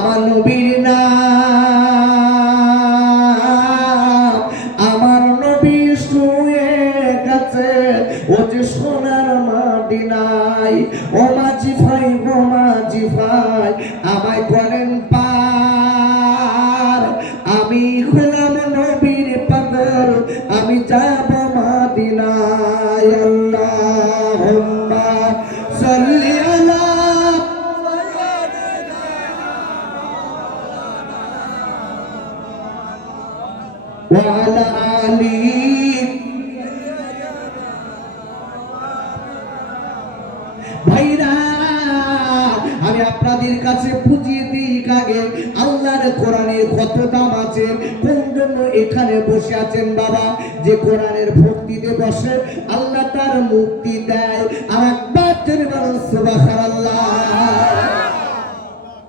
আমার নবীর নাম, আমার নবী শুয়ে গেছে ও যে সোনার মদিনায়। ও মাঝি ভাই, ও মাঝি ভাই, আমায় করেন পার, আমি হলাম নবীর পাগল, আমি যাব মদিনায়। আল্লাহুম্মা সাল্লি আলা ওয়া আলা আলি। ভাইরা, আমি আপনাদের কাছে বুঝিয়ে দিই আগে আল্লাহর কোরআনের কত দাম আছে। কোন জন্য এখানে বসে আছেন বাবা? যে কোরআনের ভক্তিতে বসে আল্লাহ তার মুক্তি দেয়। আর একবার জোরে বলুন সুবহানাল্লাহ।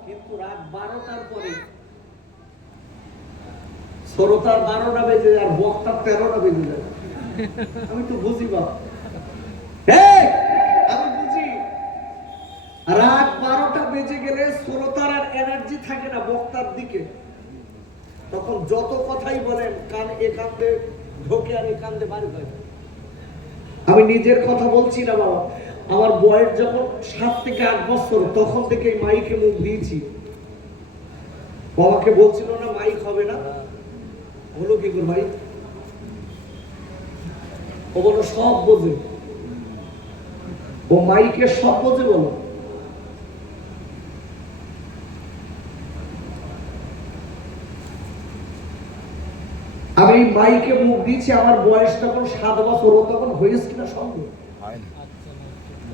কিন্তু রাত 12টার পরে শ্রোতার 12টা বেজে আর বক্তার 13টা বেজে যায়। আমি তো বুঝি বাবা, আমি বুঝি রাত 12টা বেজে গেলে শ্রোতার আর এনার্জি থাকে না বক্তার দিকে। তখন যত কথাই বলেন কান একান্তে ঢোকে আর একান্তে বাড়ি হয়। আমি নিজের কথা বলছি না বাবা, আমার বয়স যখন 7 থেকে 8 বছর তখন থেকে মাইকে মুখ দিয়েছি। বাবাকে বলছিল না মাইক হবে না, হলো কি করে ভাই? ও বলো সব বোঝে, ও মাইকে সব বোঝে। বলো আমি মাইকে মুখ দিয়েছি, আমার বয়স তখন 7 বছর। ও তখন হয়েছে কিনা সঙ্গে,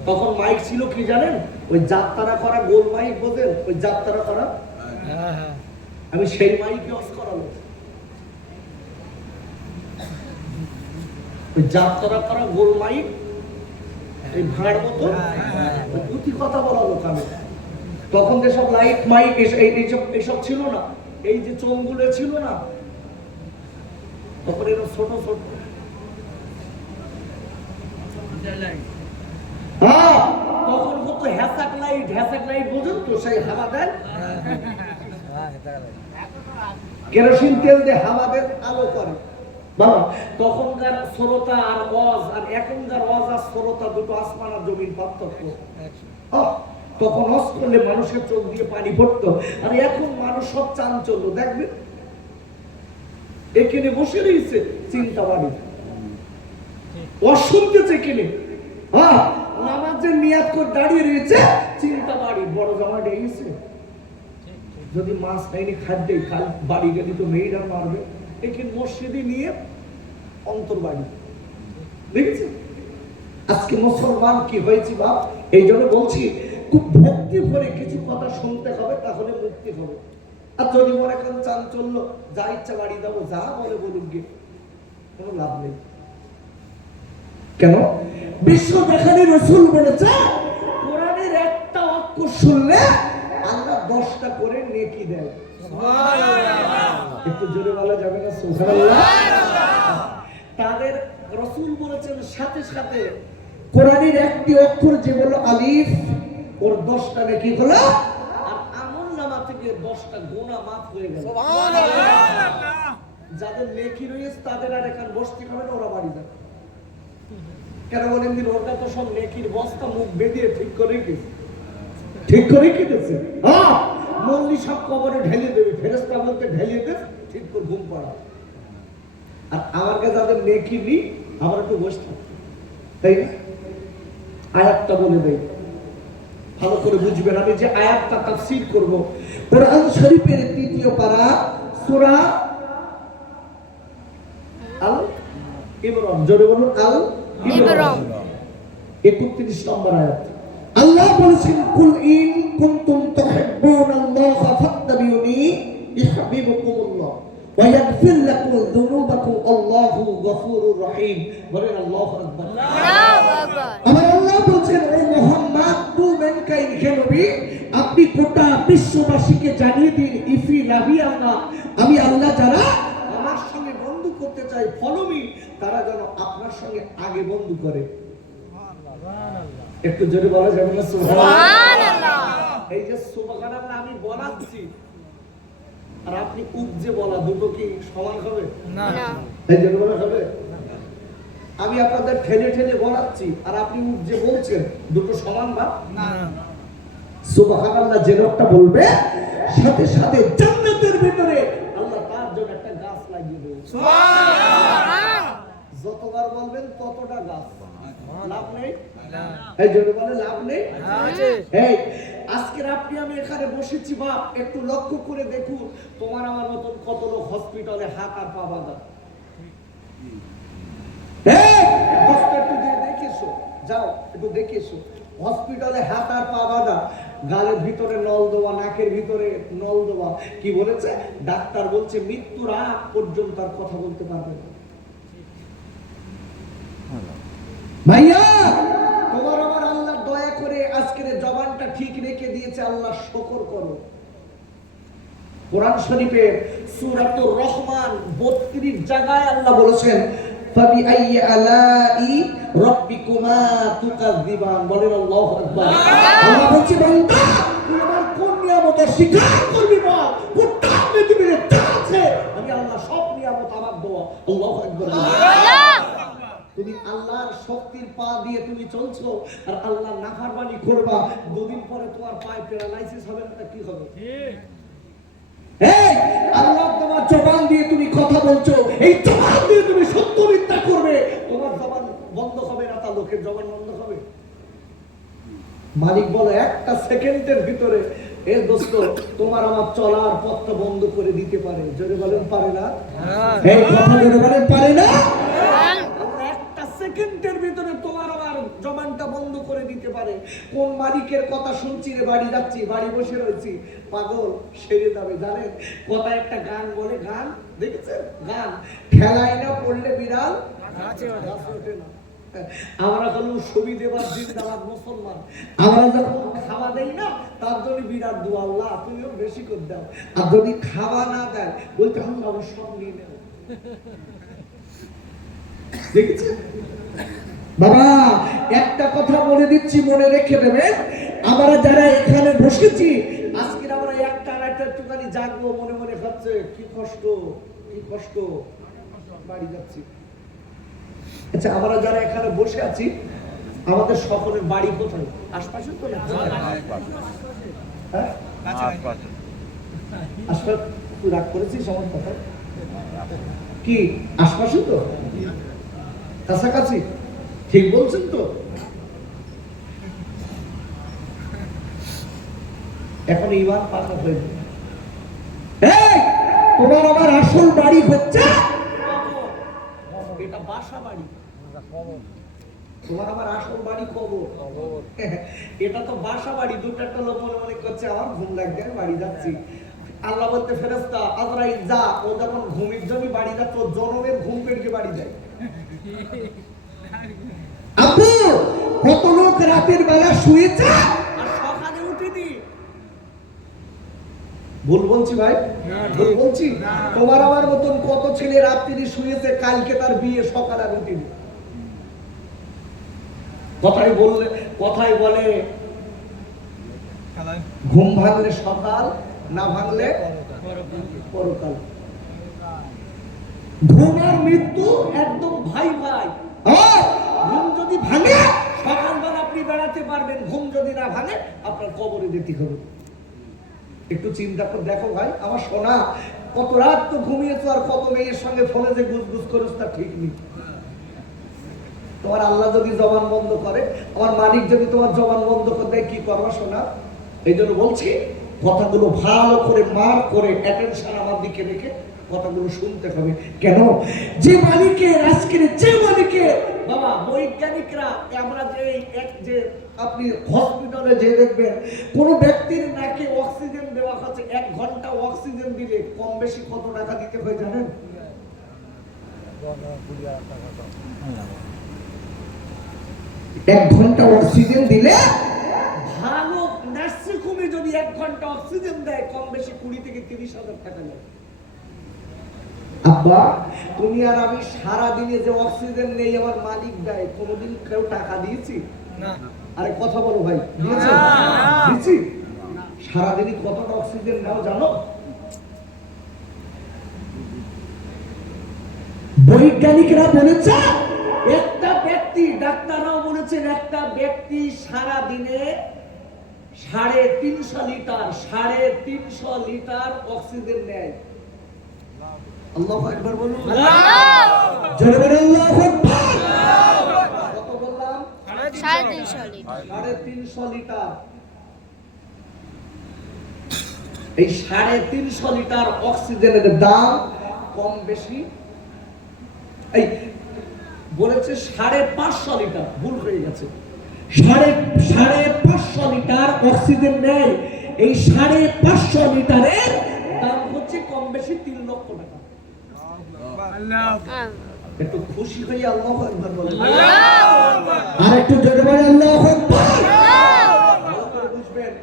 তখন মাইক ছিল কি জানেন? ওই যাত্রা করা গোল মাইক, বোঝেন? ওই যাত্রা করা, আমি সেই মাইকে অফ করাবো। ওই যাত্রা করা গোল মাইক, এই ভাড় মতো পুঁথি কথা বলা লোক। আমি তখন যেসব লাইট মাইক এইসব ছিল না, এই যে চোঙগুলো ছিল না, তখন এরকম ছোট ছোট। তখন কত হ্যাসাক লাইট বোঝেন তো? সেই হাওয়া দেয়, কেরোসিন তেল দিয়ে হাওয়া দেয়, আলো করে বাবা। তখনকার শ্রোতা আর ওয়াজ আর এখনকার ওয়াজ আর শ্রোতা দুটো আসমান আর জমিন পার্থক্য। তখন ওয়াজ করলে মানুষের চোখ দিয়ে পানি পড়তো, আর এখন মানুষ সব চাঞ্চল্য। দেখবে এখানে বসে রয়েছে চিন্তা বাড়ি, ওয়াজ শুনতেছে এখানে, নামাজের নিয়াত করে দাঁড়িয়ে রয়েছে চিন্তা বাড়ি। বড় জামাটা এসেছে, যদি মাছ খাইনি খাদ্যে খাল বাড়ি গেলি তো মেয়েরা মারবে। এখানে মসজিদে নিয়ে অন্তর বাড়ি। দেখেছি আজকে মুসলমান কি হয়েছে বাপ? এই জন্য বলছি খুব ভক্তি করে কিছু কথা শুনতে হবে, তাহলে মুক্তি হবে। আর যদি মনে করেন চাঞ্চল্য, যা ইচ্ছা বাড়ি যাবো, যা বলে বলুক গিয়ে, কোনো লাভ নেই। কেন? বিশ্ব দেখানি রাসূল বলেছে কোরআনের একটা অক্ষর শুনলে আল্লাহ 10টা করে নেকি দেয়। একটু জোরে বলা যাবে না সুবহানাল্লাহ? তাদের রাসূল বলেছেন সাথে সাথে কোরআনের একটি অক্ষর যে হলো আলিফ, ওর 10টা নেকি হলো, আর আমলনামা থেকে 10টা গুনাহ মাফ হয়ে গেল। সুবহানাল্লাহ। যাদের নেকি রয়েছে তাদের আর এখানে বসতে হবে না, ওরা বাড়ি যাবে। কেন বলেন দিন? ওটা তো সব নেকির বস্তা মুখ বেঁধিয়ে ঠিক করে রেখেছে। মল্লি সব কবরে ঢেলে দেবে, ফেরেশতা বলতে ঢেলে দেবে, ঠিক করে ঘুম পড়া। আর আমার কাছে যাদের নেকি নেই, আমার একটু বসে থাকতে, তাই না? আয়াতটা বলে দেয়, ভালো করে বুঝবেন। আমি যে আয়াতটা তাফসীর করব, কোরআন শরীফের 3য় পারা সূরা আল ইমরান। জোরে বলুন আল ইমরান, 31 নম্বর আয়াত। আল্লাহ বলেছেন কুল ইন কুনতুম তুহিব্বুনাল্লাহা ফাত্তাবিউনি ইউহিব্বুকুমুল্লাহ ওয়া ইয়াগফির লাকুম যুনুবাকুম আল্লাহু গফুরুর রহিম। বলেন আল্লাহু আকবার। আল্লাহু আকবার। আমার আল্লাহ বলেন ও মুহাম্মদ, ম্যানকাইন্ড হে নবী, আপনি গোটা বিশ্ববাসীকে জানিয়ে দিন ইফি লাভি আল্লাহ, আমি আল্লাহ যারা আমার সঙ্গে বন্ধু করতে চাই, ফলো মি, তারা যেন আপনার সঙ্গে আগে বন্ধু করে। একটু জোরে বলা যাবে না সুবহানাল্লাহ? এই যে সুবহানাল্লাহ আমি বলাচ্ছি, আর আপনি উপজে বলা, দুটো কি সমান হবে? না। এই জন্য বলা হবে। আমি আপনাদের ঠেলে ঠেলে বলাচ্ছি আর আপনি উপজে বলছেন, দুটো সমান বা না। সুবহানাল্লাহ। যে লোকটা বলবে সাথে সাথে জান্নাতের ভিতরে আল্লাহ তার জন্য একটা গাছ লাগিয়ে দেবে। সুবহানাল্লাহ। যতবার বলবেন ততটা গাছ। লাভ নেই? এই জন্য বলে লাভ নেই। এই আজকে আপনি আমি এখানে বসেছি বাপ, একটু লক্ষ্য করে দেখুন তোমার আমার মতন কত লোক হসপিটালে হাত আর পা বাঁধা। একটু দেখেছো, যাও একটু দেখেছো হসপিটালে হাত আর পা বাঁধা, গালের ভিতরে নল দেওয়া, নাকের ভিতরে নল দেওয়া। কি বলেছে ডাক্তার? বলছে মৃত্যুর আগ পর্যন্ত আর কথা বলতে পারবে না। ভাইয়া তোমার আমার আল্লাহ দয়া করে আজকের জবানটা ঠিক রেখে দিয়েছে, আল্লাহ শুকর করো। কোরআন শরীফের সূরাতুর রহমান 32 জায়গায় আল্লাহ বলেছেন ফাবিআইয়ি আলাই রাব্বিকুমা তুকাযযিবান। বলেন আল্লাহু আকবার। আল্লাহ বলছে বান্দা তুই আমার কোন নিয়ামত স্বীকার করবি না? গোটা পৃথিবীতে যা আছে আমি আল্লাহ সব নিয়ামত আমার দেওয়া। আল্লাহু আকবার। তুমি আল্লাহর শক্তির পা দিয়ে তুমি চলছো আর আল্লাহর নাফরমানি করবা, দুদিন পরে তোমার পায়ে প্যারালাইসিস হবে না? কি হবে? এই আল্লাহ তোমার জবান দিয়ে তুমি কথা বলছো, এই জবান দিয়ে তুমি সত্য মিথ্যা করবে, তোমার জবান বন্ধ হবে না, তা লোকের জবান বন্ধ হবে? মালিক বলে একটা সেকেন্ডের ভিতরে এ দোস্ত তোমার আমার চলার পথটা বন্ধ করে দিতে পারে। জোরে বলেন পারে না? এই কথা জোরে বলেন পারে না? একটা সেকেন্ডের ভিতরে তোমার আমার জবানটা বন্ধ করে দিতে পারে। কোন মালিকের কথা শুনছি রে, বাড়ি যাচ্ছি, বাড়ি বসে রয়েছি, পাগল সেরে যাবে জানেন? কথা একটা গান বলে, গান দেখেছেন? গান খেলায় না পড়লে বিড়াল গাছে ওঠে না। আমরা হলো সুবিধেবাদ জিন্দাবাদ মুসলমান, আমরা যখন খাওয়া দেই না তার জন্য বিরাট দোয়া, আল্লাহ তুমিও বেশি করে দাও। আর যদি খাওয়া না দেয় বলতে আল্লাহ সব নিয়ে নেও। দেখেছেন বাবা? একটা কথা বলে দিচ্ছি, মনে রেখে দেবেন, আমরা যারা এখানে বসেছি আজকে আমরা একটা আর একটা একটুখানি জাগবো, মনে মনে ভাবছে কি কষ্ট, কি কষ্ট, বাড়ি যাচ্ছি। আচ্ছা আমরা যারা এখানে বসে আছি আমাদের সকলের বাড়ি কোথায়? আশপাশে তো না? হ্যাঁ আশপাশ। তুই রাগ করেছিস আমার কথা? কি আশপাশে তো? কাছাকাছি? ঠিক বলছেন তো? এখন ইমান পাকা হয়ে যাবে। তোমার আমার আসল বাড়ি হচ্ছে এটা বাসা বাড়ি, তোমার আমার আসল বাড়ি কবর। এটা তো বাসা বাড়ি। দুটো একটা লোক মনে মনে করছে আমার ঘুম লাগবে বাড়ি যাচ্ছি। আল্লাহ বলতে ফেরেশতা আজরাইল যা, ও যখন ঘুমের জন্য বাড়ি যাচ্ছে, ও জনমের ঘুম পেড়ে বাড়ি যায়। আপু কত লোক রাতের বেলা শুয়েছে আর সকালে উঠেনি। ভুল বলছি ভাই? ভুল বলছি? তোমার আমার মতন কত ছেলে রাত্রি শুয়েছে, কালকে তার বিয়ে, সকালে আর উঠেনি। কথাই বলে ঘুম ভাঙলে সকাল, না ভাঙলে পরকাল। ঘুম আর মৃত্যু একদম ভাই ভাই। ঘুম যদি ভাঙে সকালবেলা আপনি বেড়াতে পারবেন, ঘুম যদি না ভাঙে আপনার কবরে যেতে হবে। একটু চিন্তা করে দেখো ভাই আমার সোনা, কত রাত তো ঘুমিয়েছো আর কত মেয়ের সঙ্গে ফোনে যে গুজগুজ করেছ তা ঠিক নেই। তোমার আল্লাহ যদি জবান বন্ধ করে, আমার মালিক যদি তোমার জবান বন্ধ করে দেয়, কি করবা সোনা? এই জন্য বলছি কথাগুলো ভালো করে মার করে অ্যাটেনশন আমার দিকে রেখে কথাগুলো শুনতে হবে। কেন? যে মালিকের আজকের যে মালিকের বাবা বৈজ্ঞানিকরা, আমরা যে আপনি হসপিটালে যে দেখবেন কোন ব্যক্তির নাকে অক্সিজেন দেওয়া হচ্ছে, 1 ঘন্টা অক্সিজেন দিলে কম বেশি কত টাকা দিতে হয় জানেন? 1 ঘন্টা অক্সিজেন দিলে ভালো নার্সিংহোমে যদি 1 ঘন্টা অক্সিজেন দেয় কম বেশি 20 থেকে 30,000 টাকা নেয়। আব্বা তুমি আর আমি সারা দিনে যে অক্সিজেন নেই আমার মালিক দেয়, কোনোদিন কেউ টাকা দিয়েছি? না। আরে কথা বলো ভাই, দিয়েছি? দিয়েছি? সারা দিনে কতটা অক্সিজেন নাও জানো? বৈজ্ঞানিকরা বলেছে একটা ব্যক্তি, ডাক্তাররাও বলেছেন, একটা ব্যক্তি সারা দিনে 350 লিটার অক্সিজেন নেয়। আল্লাহু আকবার বলুন। জোরে বলুন আল্লাহু আকবার। কত বললাম? 350 লিটার। এই 350 লিটার অক্সিজেনের দাম কম বেশি, এই বলেছে 550 লিটার, ভুল হয়ে গেছে। 550 লিটার অক্সিজেন নেয়। এই 550 লিটারের দাম হচ্ছে কম বেশি 3 লক্ষ টাকা। একটু খুশি হয়ে আল্লাহু আকবার বলেন। আর একটু জোরে বলেন আল্লাহু আকবার। ভালো করে বুঝবেন,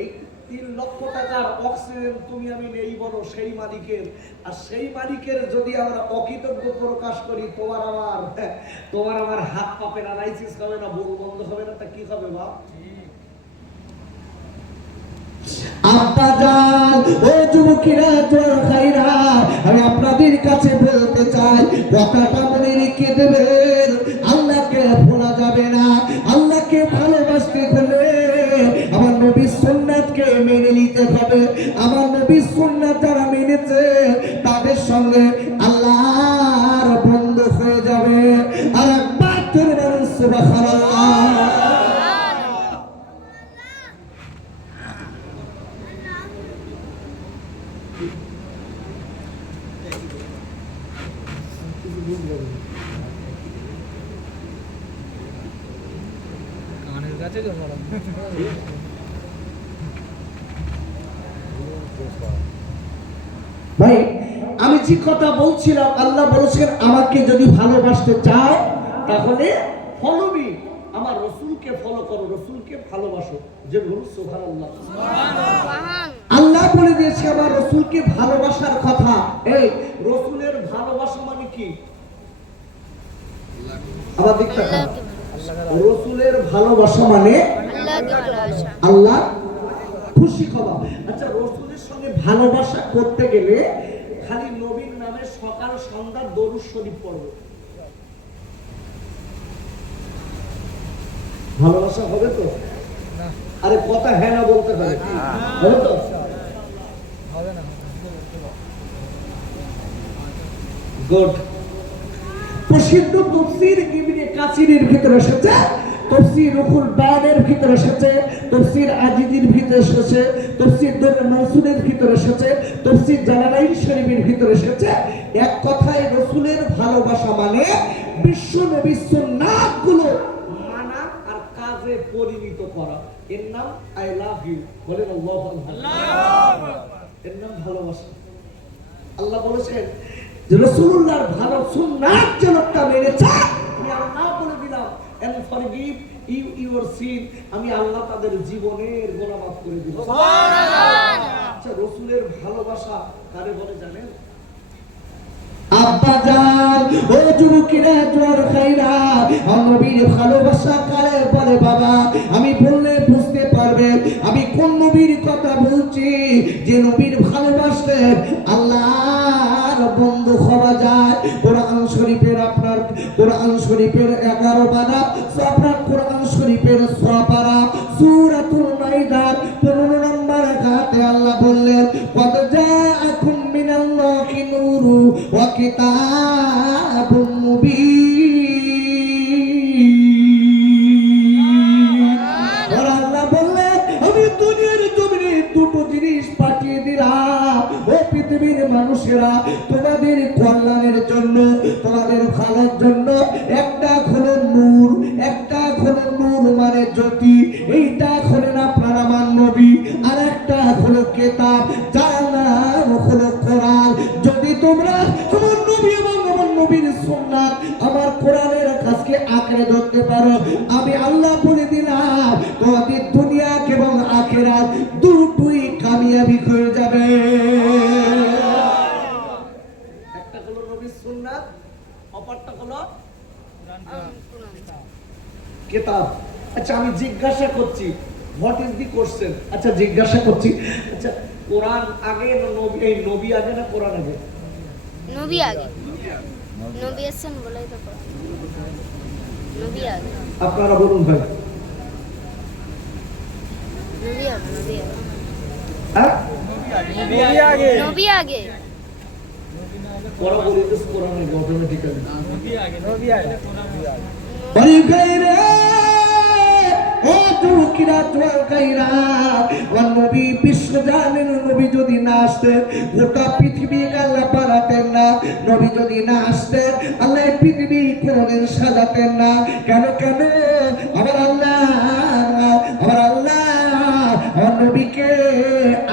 এই 3 লক্ষ টাকার অক্সিজেন তুমি আমি নেই বলো সেই মালিকের, আর সেই মালিকের যদি আমরা অকৃতজ্ঞ প্রকাশ করি, তোমার আমার হাত পা প্যারালাইসিস হবে না, বুক বন্ধ হবে না, তা কি হবে বাপ? আব্বা জান, ও যুবকেরা, জোয়ার ভাইরা, আমি আপনাদের কাছে বলতে চাই, কথাটা মনে রেখে দেবেন, আল্লাহকে ভোলা যাবে না। আল্লাহকে ভালোবাসতে হলে আমার নবীর সুন্নাতকে মেনে নিতে হবে। আমার নবীর সুন্নাত যারা মেনেছে তাদের সঙ্গে আল্লাহর বন্ধু হয়ে যাবে। আর একবার জোরে বলুন সুবহানাল্লাহ। ভাই, আমি যে কথা বলছিলাম, আল্লাহ বলেছেন আমাকে যদি ভালোবাসতে চাও তাহলে ফলো মি, আমার রাসূলকে ফলো করো, রাসূলকে ভালোবাসো। যে বলুন সুবহানাল্লাহ। আল্লাহ বলে দিয়েছে আমার রাসূলকে ভালোবাসার কথা। এই রাসূলের ভালোবাসা মানে কি? আবার দেখতে থাকুন। রাসূলের ভালোবাসা মানে আল্লাহ খুশি হওয়া। আচ্ছা, রাসূলের সঙ্গে ভালোবাসা করতে গেলে খালি নবীর নামে সকাল সন্ধ্যা দরুদ শরীফ পড়বে, ভালোবাসা হবে তো? আরে কথা হ্যাঁ না বলতে হবে, হবে তো? হবে না। গুড। প্রসিদ্ধ তাফসীর ইবনে কাসিরের ভিতরে এসেছে, তাফসীর রুহুল বায়ানের ভিতরে এসেছে, তাফসীর আজিজের ভিতরে এসেছে, তাফসীর দুরর মানসুরের ভিতরে এসেছে, তাফসীর জালালাইন শরীফের ভিতরে এসেছে। এক কথায় রাসূলের ভালোবাসা মানে বিশ্ব নবীর সুন্নাতগুলো মানা আর কাজে পরিণত করা। এর নাম আই লাভ ইউ। বলেন আল্লাহু আকবার। এর নাম ভালোবাসা। আল্লাহ বলেছেন যে রাসূলুল্লাহর ভালো সুন্নাত যে লোকটা মেনেছে, আমি আল্লাহ বলে দিলাম and forgive you your sin, আমি আল্লাহ তাদের জীবনের গুনাহ মাফ করে দিলাম। সুবহানাল্লাহ। আচ্ছা, রাসূলের ভালোবাসা কারে বলে জানেন? আব্বা জান, ও যুবকেরা, জোয়ার ভাইরা, নবীর ভালোবাসা কারে বলে বাবা? আমি বললে বুঝতে পারবে আমি কোন নবীর কথা বলছি। যে নবীর ভালোবাসলে আল্লাহর বন্ধু হওয়া যায়। কোরআন শরীফের 11 পারা, আপনার কোরআন শরীফের 6 পারা, সূরাতুল মাইদার 15 নম্বর আয়াতে আল্লাহ বললেন, কদ জাআকুম মিনাল্লাহি নূরু ওয়া কিতাবুম মুবিন। আর আল্লাহ বললেন, আমি দুনিয়ার জমিনে দুটো জিনিস পাঠিয়ে দিলাম ও পৃথিবীর মানুষেরা, তোমাদের কল্যাণের জন্য, তোমাদের ভালোর জন্য। একটা হলো নূর, একটা হলো নূর মানে জ্যোতি, এইটা হলেন আপনার আমার নবী। আর একটা হলো কিতাব, যার নাম হলো কোরআন। যদি তোমরা আমার নবী এবং আমার নবীর সুন্নাত, আমার কোরআনের কাজকে আঁকড়ে ধরতে পারো, আমি আল্লাহ বলে দিলাম তোমাদের দুনিয়া এবং আখিরাত দুটোই কামিয়াবি হয়ে যাবে। একটা হলো নবীর সুন্নাত, অপরটা হলো কিতাব। আচ্ছা, আমি জিজ্ঞাসা করছি, হোয়াট ইজ দি কোশ্চেন? আচ্ছা, জিজ্ঞাসা করছি, আচ্ছা কোরআন আগে না নবী? এই নবী আগে না কোরআন আগে? নবী আগে। নবী আছেন বলেই তো কোরআন। নবী আগে, আপনারা বলুন ভাই। নবী আগে, নবী আগে, হ্যাঁ নবী আগে। ওরা বলিতেছে কোরআনে অটোমেটিক্যালি নবী যদি না আসতেন গোটা পৃথিবী আল্লাহ পারাতেন না। নবী যদি না আসতেন আল্লাহ পৃথিবী কোনদিন সাজাতেন না। কেন কেন আমার আল্লাহ আমার নবীকে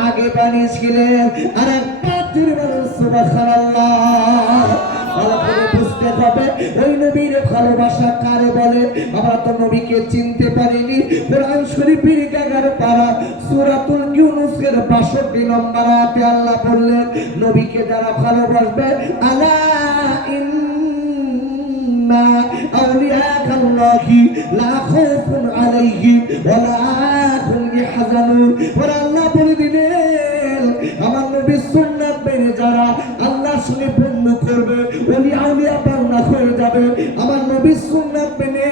আগে বানিয়েছিলেন। আর একবার সুবহানাল্লাহ বুঝতে হবে ওই নবীর ভালোবাসা কারে বলে। আমরা তো নবীকে চিনতে পারিনি। কোরআন শরীফের 11 পারা সূরাতুল ইউনূসের 62 নম্বর আয়াতে আল্লাহ বললেন নবীকে যারা ভালোবাসবে আলা ইন্না আউলিয়াআল্লাহি লা খাউফুন আলাইহিম ওয়া লা হুম ইয়াহজানুন। ওরা আল্লাহ বলে দিলেন আমার নবীর সুন্নাত মেনে যারা আল্লাহর সঙ্গে বন্ধু করবে ওলি আউলিয়া বান্দা হয়ে যাবে। আমার নবীর সুন্নাত মেনে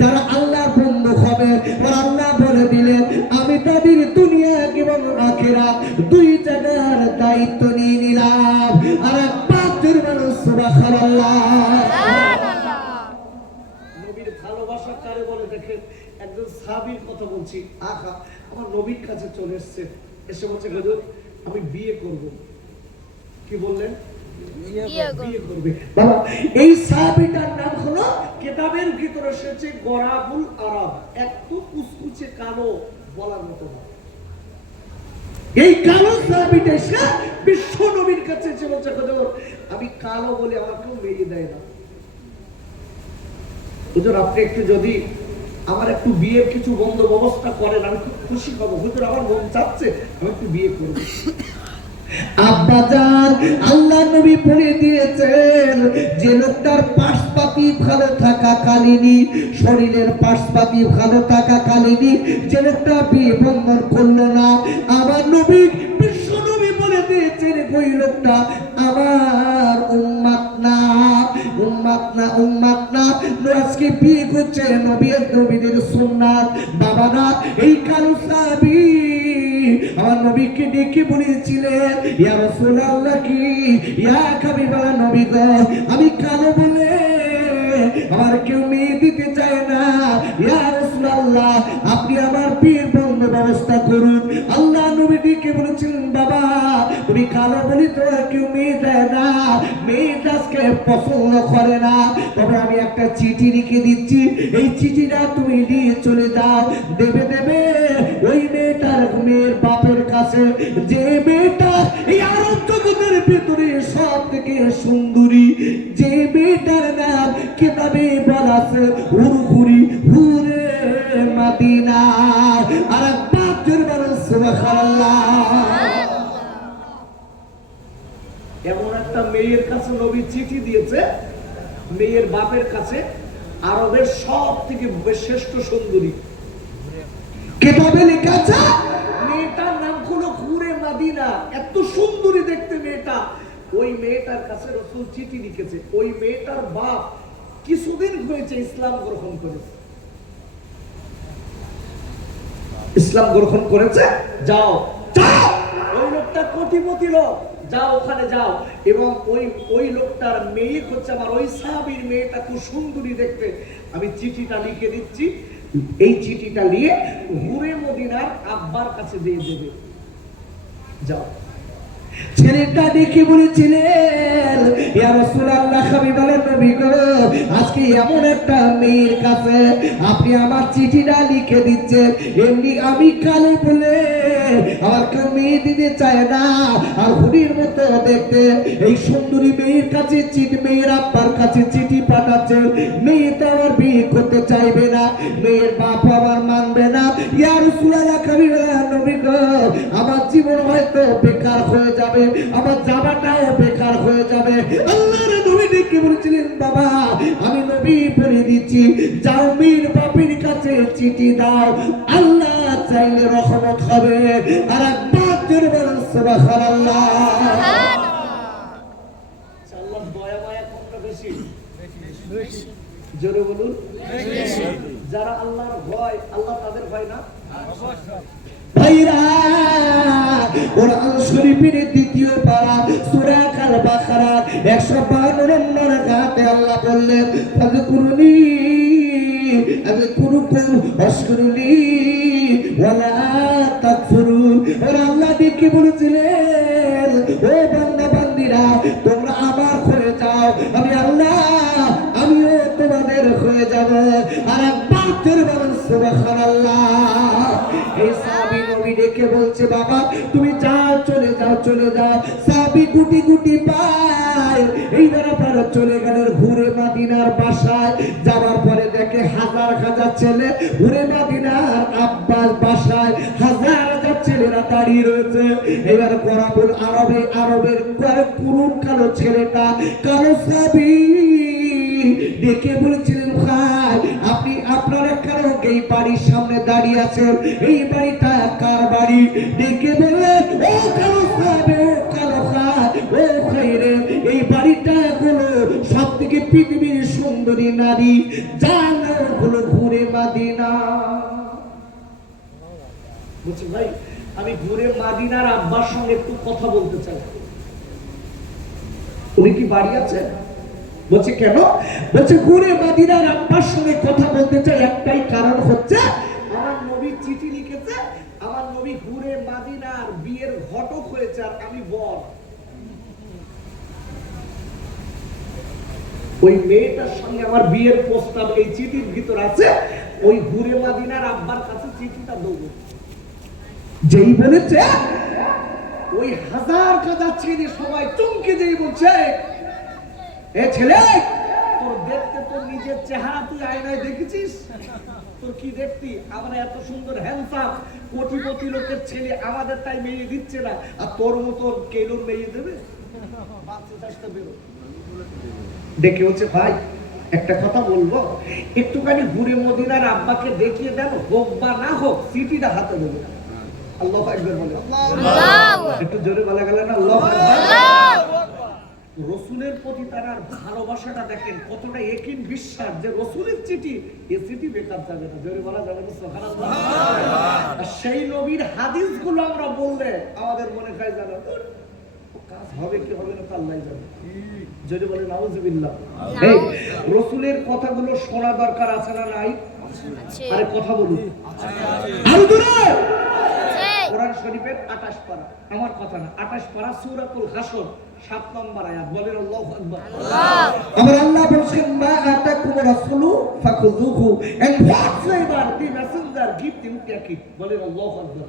যারা আল্লাহর বন্ধু হবে ওরা আল্লাহ বলে দিলেন আমি তাদের দুনিয়া এবং আখিরাত দুই জায়গার দায়িত্ব নিয়ে নিলাম। আর পাঁচের মানুষ সুবহানাল্লাহ। নবীর ভালোবাসা কারে বলে দেখেন। একজন সাহাবীর কথা বলছি, আখা আমার নবীর কাছে চলে এসেছে, এসে বলছে হুজুর আমি বিয়ে করব। কি বললেন? বিয়ে করবে। বাবা এই সাহাবীটার নাম হলো কিতাবের ভিতরে এসেছে গরাবুল আরব, একটু কুচকুচে কালো বলার মতো না। এই কালো সাহাবীটা এসে বিশ্ব নবীর কাছে এসে বলছে হুজুর আমি কালো বলে আমার কেউ মেয়ে দেয় না। হুজুর আপনি একটু যদি আমার একটু বিয়ের কিছু বন্দোবস্ত করেন আমি খুব খুশি হব। হুজুর আমার মন চাচ্ছে আমি একটু বিয়ে করব। আব্বাজান আল্লাহ নবী বলে দিয়েছেন যে লোকটার পাশপাতি ভালো থাকা কালিনী, শরীরের পাশপাতি ভালো থাকা কালিনী যে লোকটা বিয়ে বন্ধন করলো না আমার নবী বিশ্ব নবী বলে দিয়েছেন ওই লোকটা আমার উম্মত না, উম্মত না, উম্মত না। আজকে বিয়ে করছে নবীদের সুন্নাত। বাবারা এই কালো সাহাবী আমার নবীকে ডেকে বলেছিলেন ইয়া রাসূলুল্লাহ কি ইয়া হাবিবাল্লাহ নবী গো আমি কালো বলে আমার কেউ মেয়ে দিতে চায় না। ইয়া রাসূলুল্লাহ আপনি আমার বিয়ের ব্যবস্থা করুন। আল্লাহ নবী ডেকে বলেছিলেন বাবা তুমি কালো বলি তো কেউ মেয়ে দেয় না, মেয়েটা আজকে পছন্দ করে না, তবে আমি একটা চিঠি লিখে দিচ্ছি এই চিঠিটা তুমি নিয়ে চলে যাও। দেবে ওই মেয়ের বাপের কাছে যে মেয়েটা এই আরব জগতের ভিতরে সব থেকে সুন্দরী, যে মেয়েটার নাম কিতাবে বলা আছে হুরহুরি হুরে মদিনা। আর বাপের বলে সুবহানাল্লাহ। এমন একটা মেয়ের কাছে নবী চিঠি দিয়েছে, মেয়ের বাপের কাছে আরবের সব থেকে শ্রেষ্ঠ সুন্দরী। কিতাবে লেখা আছে মেয়েটার নাম হলো হুরে মদিনা, এত সুন্দরী দেখতে মেয়েটা। ওই মেয়েটার কাছে রাসূল চিঠি লিখেছে। ওই মেয়েটার বাপ কিছুদিন হয়েছে ইসলাম গ্রহণ করেছে, ইসলাম গ্রহণ করেছে। যাও যাও ওই লোকটা কোটিপতি লোক, যাও ওখানে যাও এবং ওই লোকটার মেয়ে হচ্ছে আমার ওই সাহাবীর মেয়েটা খুব সুন্দরী দেখতে, আমি চিঠিটা লিখে দিচ্ছি, এই চিঠিটা নিয়ে হুরে মদিনার আব্বার কাছে দিয়ে দেবে। যাও। ছেলেটা দেখে বলেছিলেন ইয়া রাসূলুল্লাহ হাবিবাল্লাহ নবী গো আজকে এমন একটা মেয়ের কাছে আপনি আমার চিঠিটা লিখে দিচ্ছেন, এমনি আমি কালো বলে আমার কেউ মেয়ে দিতে চায় না, আর হুরির মতো দেখতে এই সুন্দরী মেয়ের কাছে চিঠি, মেয়ের আব্বার কাছে চিঠি পাঠাচ্ছে, মেয়ে তো আমার বিয়ে করতে চাইবে না, মেয়ের বাপ আমার মানবে না। ইয়া রাসূলুল্লাহ হাবিবাল্লাহ নবী গো আমার জীবন হয়তো বেকার হয়ে যাবে, আমার জামাটাও বেকার হয়ে যাবে। আল্লাহর নবী ডেকে বলেছিলেন বাবা আমি নবী বলে দিচ্ছি যাও মেয়ের বাপের কাছে চিঠি দাও, আল্লাহ চাইলে রহমত হবে। আর একবার জোরে বলেন সুবহানাল্লাহ। আল্লাহ দয়া মায়া জোরে বলুন। যারা আল্লাহর ভয়, আল্লাহ তাদের ভয় না? ভাইরা, কোরআন শরীফের দ্বিতীয় পারা সূরা আল বাকারা 152 নম্বর আয়াতে আল্লাহ বললেন, ফাযকুরুনি আযকুরুকুম ওয়াশকুরুলি ওয়ালা তাকফুরুন। ওরা আল্লাহ ডেকে বলেছিলেন, ও বান্দা বান্দীরা, তোমরা আমার হয়ে যাও, আমি আল্লাহ আমিও তোমাদের হয়ে যাব। আর একবার বলুন সুবহানাল্লাহ। এই সাহাবী নবী ডেকে বলছে, বাবা তুমি যাও, চলে যাও, চলে যাও। সাহাবী গুটি গুটি পায় এইবার আপনারা চলে গেলেন ঘুরে মাদিনার বাসায়। যাওয়ার পরে দেখে হাজার হাজার ছেলে ঘুরে মাদিনার আব্বাস বাসায়, হাজার হাজার ছেলেরা দাঁড়িয়ে রয়েছে। এবার গরাবুল আরবের পুরুষ কালো ছেলেটা, কালো সাহাবী ডেকে বলেছিলেন, ভাই আপনি আপনারা কেন এই বাড়ির সামনে দাঁড়িয়ে আছেন? এই বাড়িটা কার বাড়ি? ডেকে বললেন, ও কালো সাহাবী, ও কালো খান, ও খাইরে, এই বাড়িটা হলো সব থেকে পৃথিবীর সুন্দরী নারী, যার নাম হলো ঘুরে মাদিনা। বলছি ভাই, আমি ঘুরে মাদিনার আব্বার সঙ্গে একটু কথা বলতে চাই, উনি কি বাড়ি আছে? বলছে কেন? বলছে ঘুরে মাদিনার আব্বার সঙ্গে কথা বলতে চাই, একটাই কারণ হচ্ছে আমার নবী চিঠি লিখেছে, আমার নবী ঘুরে মাদিনার বিয়ের ঘটক হয়েছে আর আমি বর। ওই মেয়েটার সঙ্গে আমার বিয়ের প্রস্তাব এই চিঠির ভিতর আছে, ওই ঘুরে মাদিনার আব্বার কাছে চিঠিটা দেবো। যেই বলেছে, ওই হাজার হাজার ছেলে সবাই চমকে যেই বলছে, এ ছেলে, তোর দেখতে তোর নিজের চেহারা তুই আয়নায় দেখেছিস? তোর কি দেখতি? আমরা এত সুন্দর হ্যান্ডসাম কোটিপতি লোকের ছেলে, আমাদের তাই মেয়ে দিচ্ছে না, আর তোর মতো কেলোর মেয়ে দেবে? বাচ্চা চাষটা বেরো। ডেকে হচ্ছে, ভাই একটা কথা বলবো, একটুখানি ঘুরে মদিনার আব্বাকে দেখিয়ে দেন, হোক বা না হোক চিঠিটা হাতে দেবে। আল্লাহু আকবার বলে, একটু জোরে বলা গেল না? আল্লাহু আকবার। রসুলের প্রতি তার ভালোবাসাটা দেখেন, কতটা একিন বিশ্বাস যে রসুলের চিঠি, এই চিঠি বেকার যাবে না। জোরে বলা যাবে না? সুবহানাল্লাহ। সেই নবীর হাদিসগুলো আমরা বললে আমাদের মনে হয় জানো কাজ হবে কি হবে না তা আল্লাহই জানে। জোরে বলে নাউজুবিল্লাহ। এই রসুলের কথাগুলো শোনা দরকার আছে না নাই? আরে কথা বলুন আরো জোরে। কোরআন শরীফের 28 পারা, আমার কথা না, 28 পারা সূরাতুল হাসর 7 নম্বর আয়াত। বলেন আল্লাহু আকবার। আমার আল্লাহ বলেন, মা আতাকুম রাসূলু ফাকুযুহু, and whatsoever the messenger give him take it. বলেন আল্লাহু আকবার।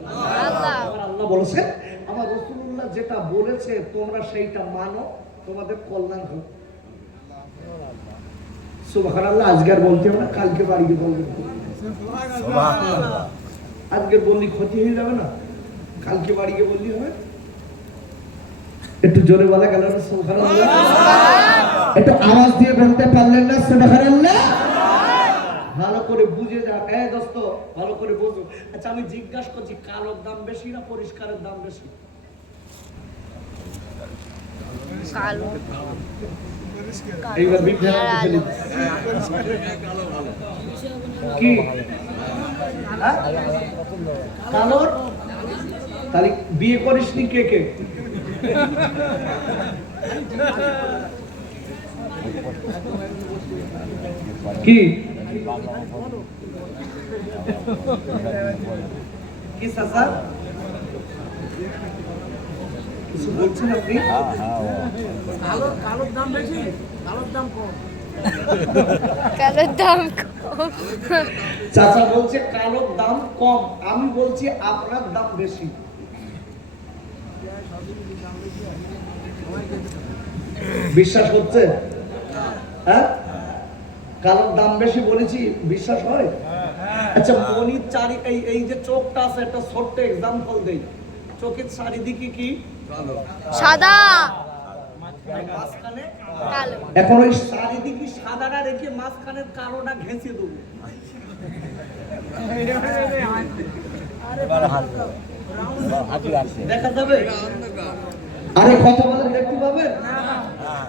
আমার আল্লাহ বলেছেন, আমার রাসূলুল্লাহ যেটা বলেছে তোমরা সেইটা মানো, তোমাদের কল্যাণ হবে। সুবহানাল্লাহ। আজকে আর বলতে হবে না, কালকে বাড়িতে বলবেন। সুবহানাল্লাহ। আজকে বললি ক্ষতি হয়ে যাবে না, কালকে বাড়ি গিয়ে বললি হবে। একটু জোরে বলা গেল না? সুবহানাল্লাহ। একটু আওয়াজ দিয়ে বলতে পারলেন না? সুবহানাল্লাহ। ভালো করে বুঝে যান। এই দোস্ত ভালো করে বুঝো। আচ্ছা আমি জিজ্ঞাসা করছি, কালোর দাম বেশি না পরিষ্কারের দাম বেশি? কালো। এইবার বিজ্ঞান কি কালোর? তাহলে বিয়ে করিসনি কে কে? কি কি চাচা কিছু বলছেন আপনি? কালোর দাম বেশি, কালোর দাম কম। কালোর দাম কম। চাচা বলছে কালোর দাম কম, আমি বলছি আপনার দাম বেশি। বিশ্বাস হচ্ছে? হ্যাঁ, কালোর দাম বেশি বলেছি, বিশ্বাস হয়? আচ্ছা মনির চারি এই যে চোখটা আছে, একটা ছোট্ট এক্সাম্পল দেই। চোখের চারিদিকে কি সাদা, মাঝখানে কালো। এখন ওই চারিদিকে সাদাটা রেখে মাঝখানের কালোটা ঘেঁচে দেবো, দেখা যাবে? আরে কথা বলে দেখতে পাবেন?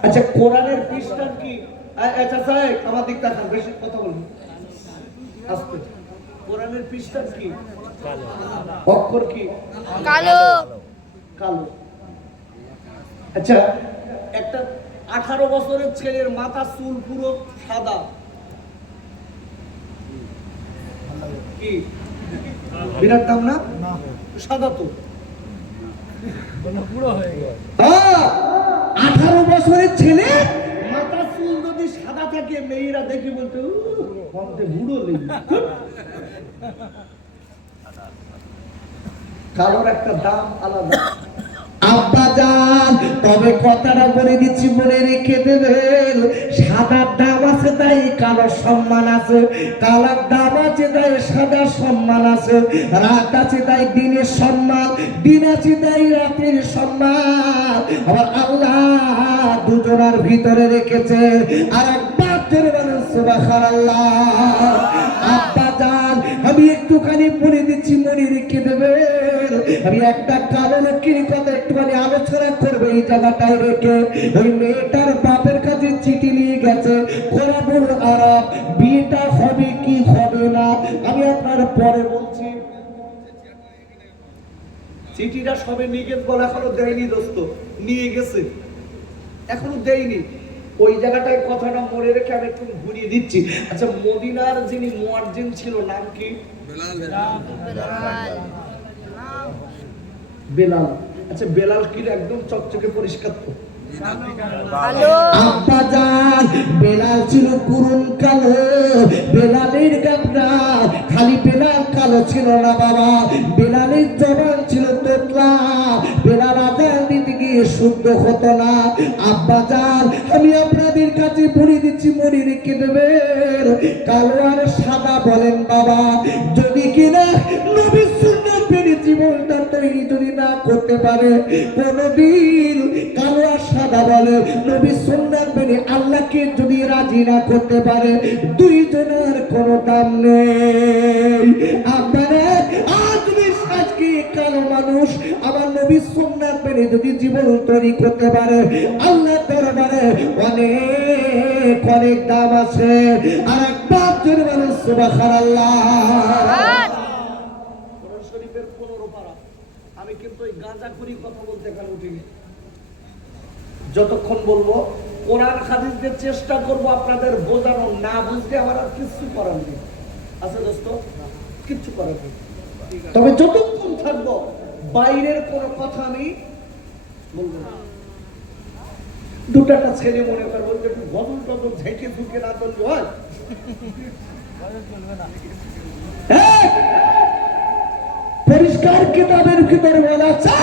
আচ্ছা কোরআনের পৃষ্ঠা কি চাচা আমার দিক তাকান, বেশি কথা বলুন আস্তে। কোরআনের পৃষ্ঠা কি? অক্ষর কি? কালো। কালো। আচ্ছা, একটা 18 বছরের ছেলের মাথা চুল পুরো সাদা, কি বিরাট দাম না? সাদা তো 18 বছরের ছেলে মাথা চুল যদি সাদা থাকে, মেয়েরা দেখি বলতে বুড়ো লেগে। কালোর একটা দাম আলাদা। আব্বাজান, তবে কথাটা বলে দিচ্ছি, মনে রেখে দেবেন, সাদার দাম আছে তাই কালো সম্মান আছে, কালার দাম আছে তাই সাদা সম্মান আছে, রাত আছে তাই দিনের সম্মান, দিন আছে তাই রাতের সম্মান। আবার আল্লাহ দুজনার ভিতরে রেখেছে আর একবার জোরে বলেন সুবহানাল্লাহ। আব্বাজান, আমি একটুখানি বলে দিচ্ছি, মনে রেখে দেবেন, আমি একটা কালো লোকের কথা একটুখানি আলোচনা করবো এই জায়গাটায় রেখে। ওই মেয়েটার বাপের কাছে চিঠি নিয়ে গেছে, কোরআনুল আরব, বিয়েটা হবে কি হবে না আমি আপনার পরে বলছি। চিঠিটা সবে নিয়ে গেছে বলে এখনো দেয়নি দোস্ত, নিয়ে গেছে এখনো দেয়নি। ওই জায়গাটায় কথাটা মনে রেখে আমি একটু ঘুরিয়ে দিচ্ছি। আচ্ছা, মদিনার যিনি মুয়াজ্জিন ছিল নাম কি? বেলাল। আচ্ছা, বেলাল কি একদম চকচকে পরিষ্কার তো? আব্বাজান, বেলাল ছিল কুরুন কালো। বেলালের গাবনা খালি বেলাল কালো ছিল না বাবা, বেলালের জবান ছিল তোতলা, বেলাল আজান দিতে গিয়ে শুদ্ধ হতো না। আব্বাজান, আমি আপনাদের কাছে বলে দিচ্ছি, মনে রেখে দেবেন, কালো আর সাদা বলেন বাবা, যদি কিনা নবীর সুন্নাত মেনে জীবনটা তৈরি যদি না করতে পারে, কোনদিন কালো আর সাদা বলে নবীর সুন্নাত মেনে আল্লাহকে যদি রাজি না করতে পারে, দুইজনের কোনো দাম নেই। আপনারা আজ আজকে কালো মানুষ আমার নবীর সুন্নাত মেনে যদি জীবন তৈরি করতে পারে, আল্লাহ দরবারে অনেক অনেক দাম আছে। আর একবার জোরে বলেন সুবহানাল্লাহ। কোরআন শরীফের 15 পারা। আমি কিন্তু ওই গাঁজাখুরি কথা বলতে এখানে উঠিনি। যতক্ষণ বলবো কোরআন হাদিসের চেষ্টা করব আপনাদের বোঝানো, না বুঝতে আমার আর কিছু করার নেই। আছে দোস্ত, কিচ্ছু করার নেই। তবে যতক্ষণ থাকবো বাইরের কোনো কথা আমি বলবো না। দুটা ছেলে মনে করবো যে একটু গদল টদল ঝেঁকে ঝুঁকে না করলে হয়। পরিষ্কার কিতাবের ভিতরে বলা আছে,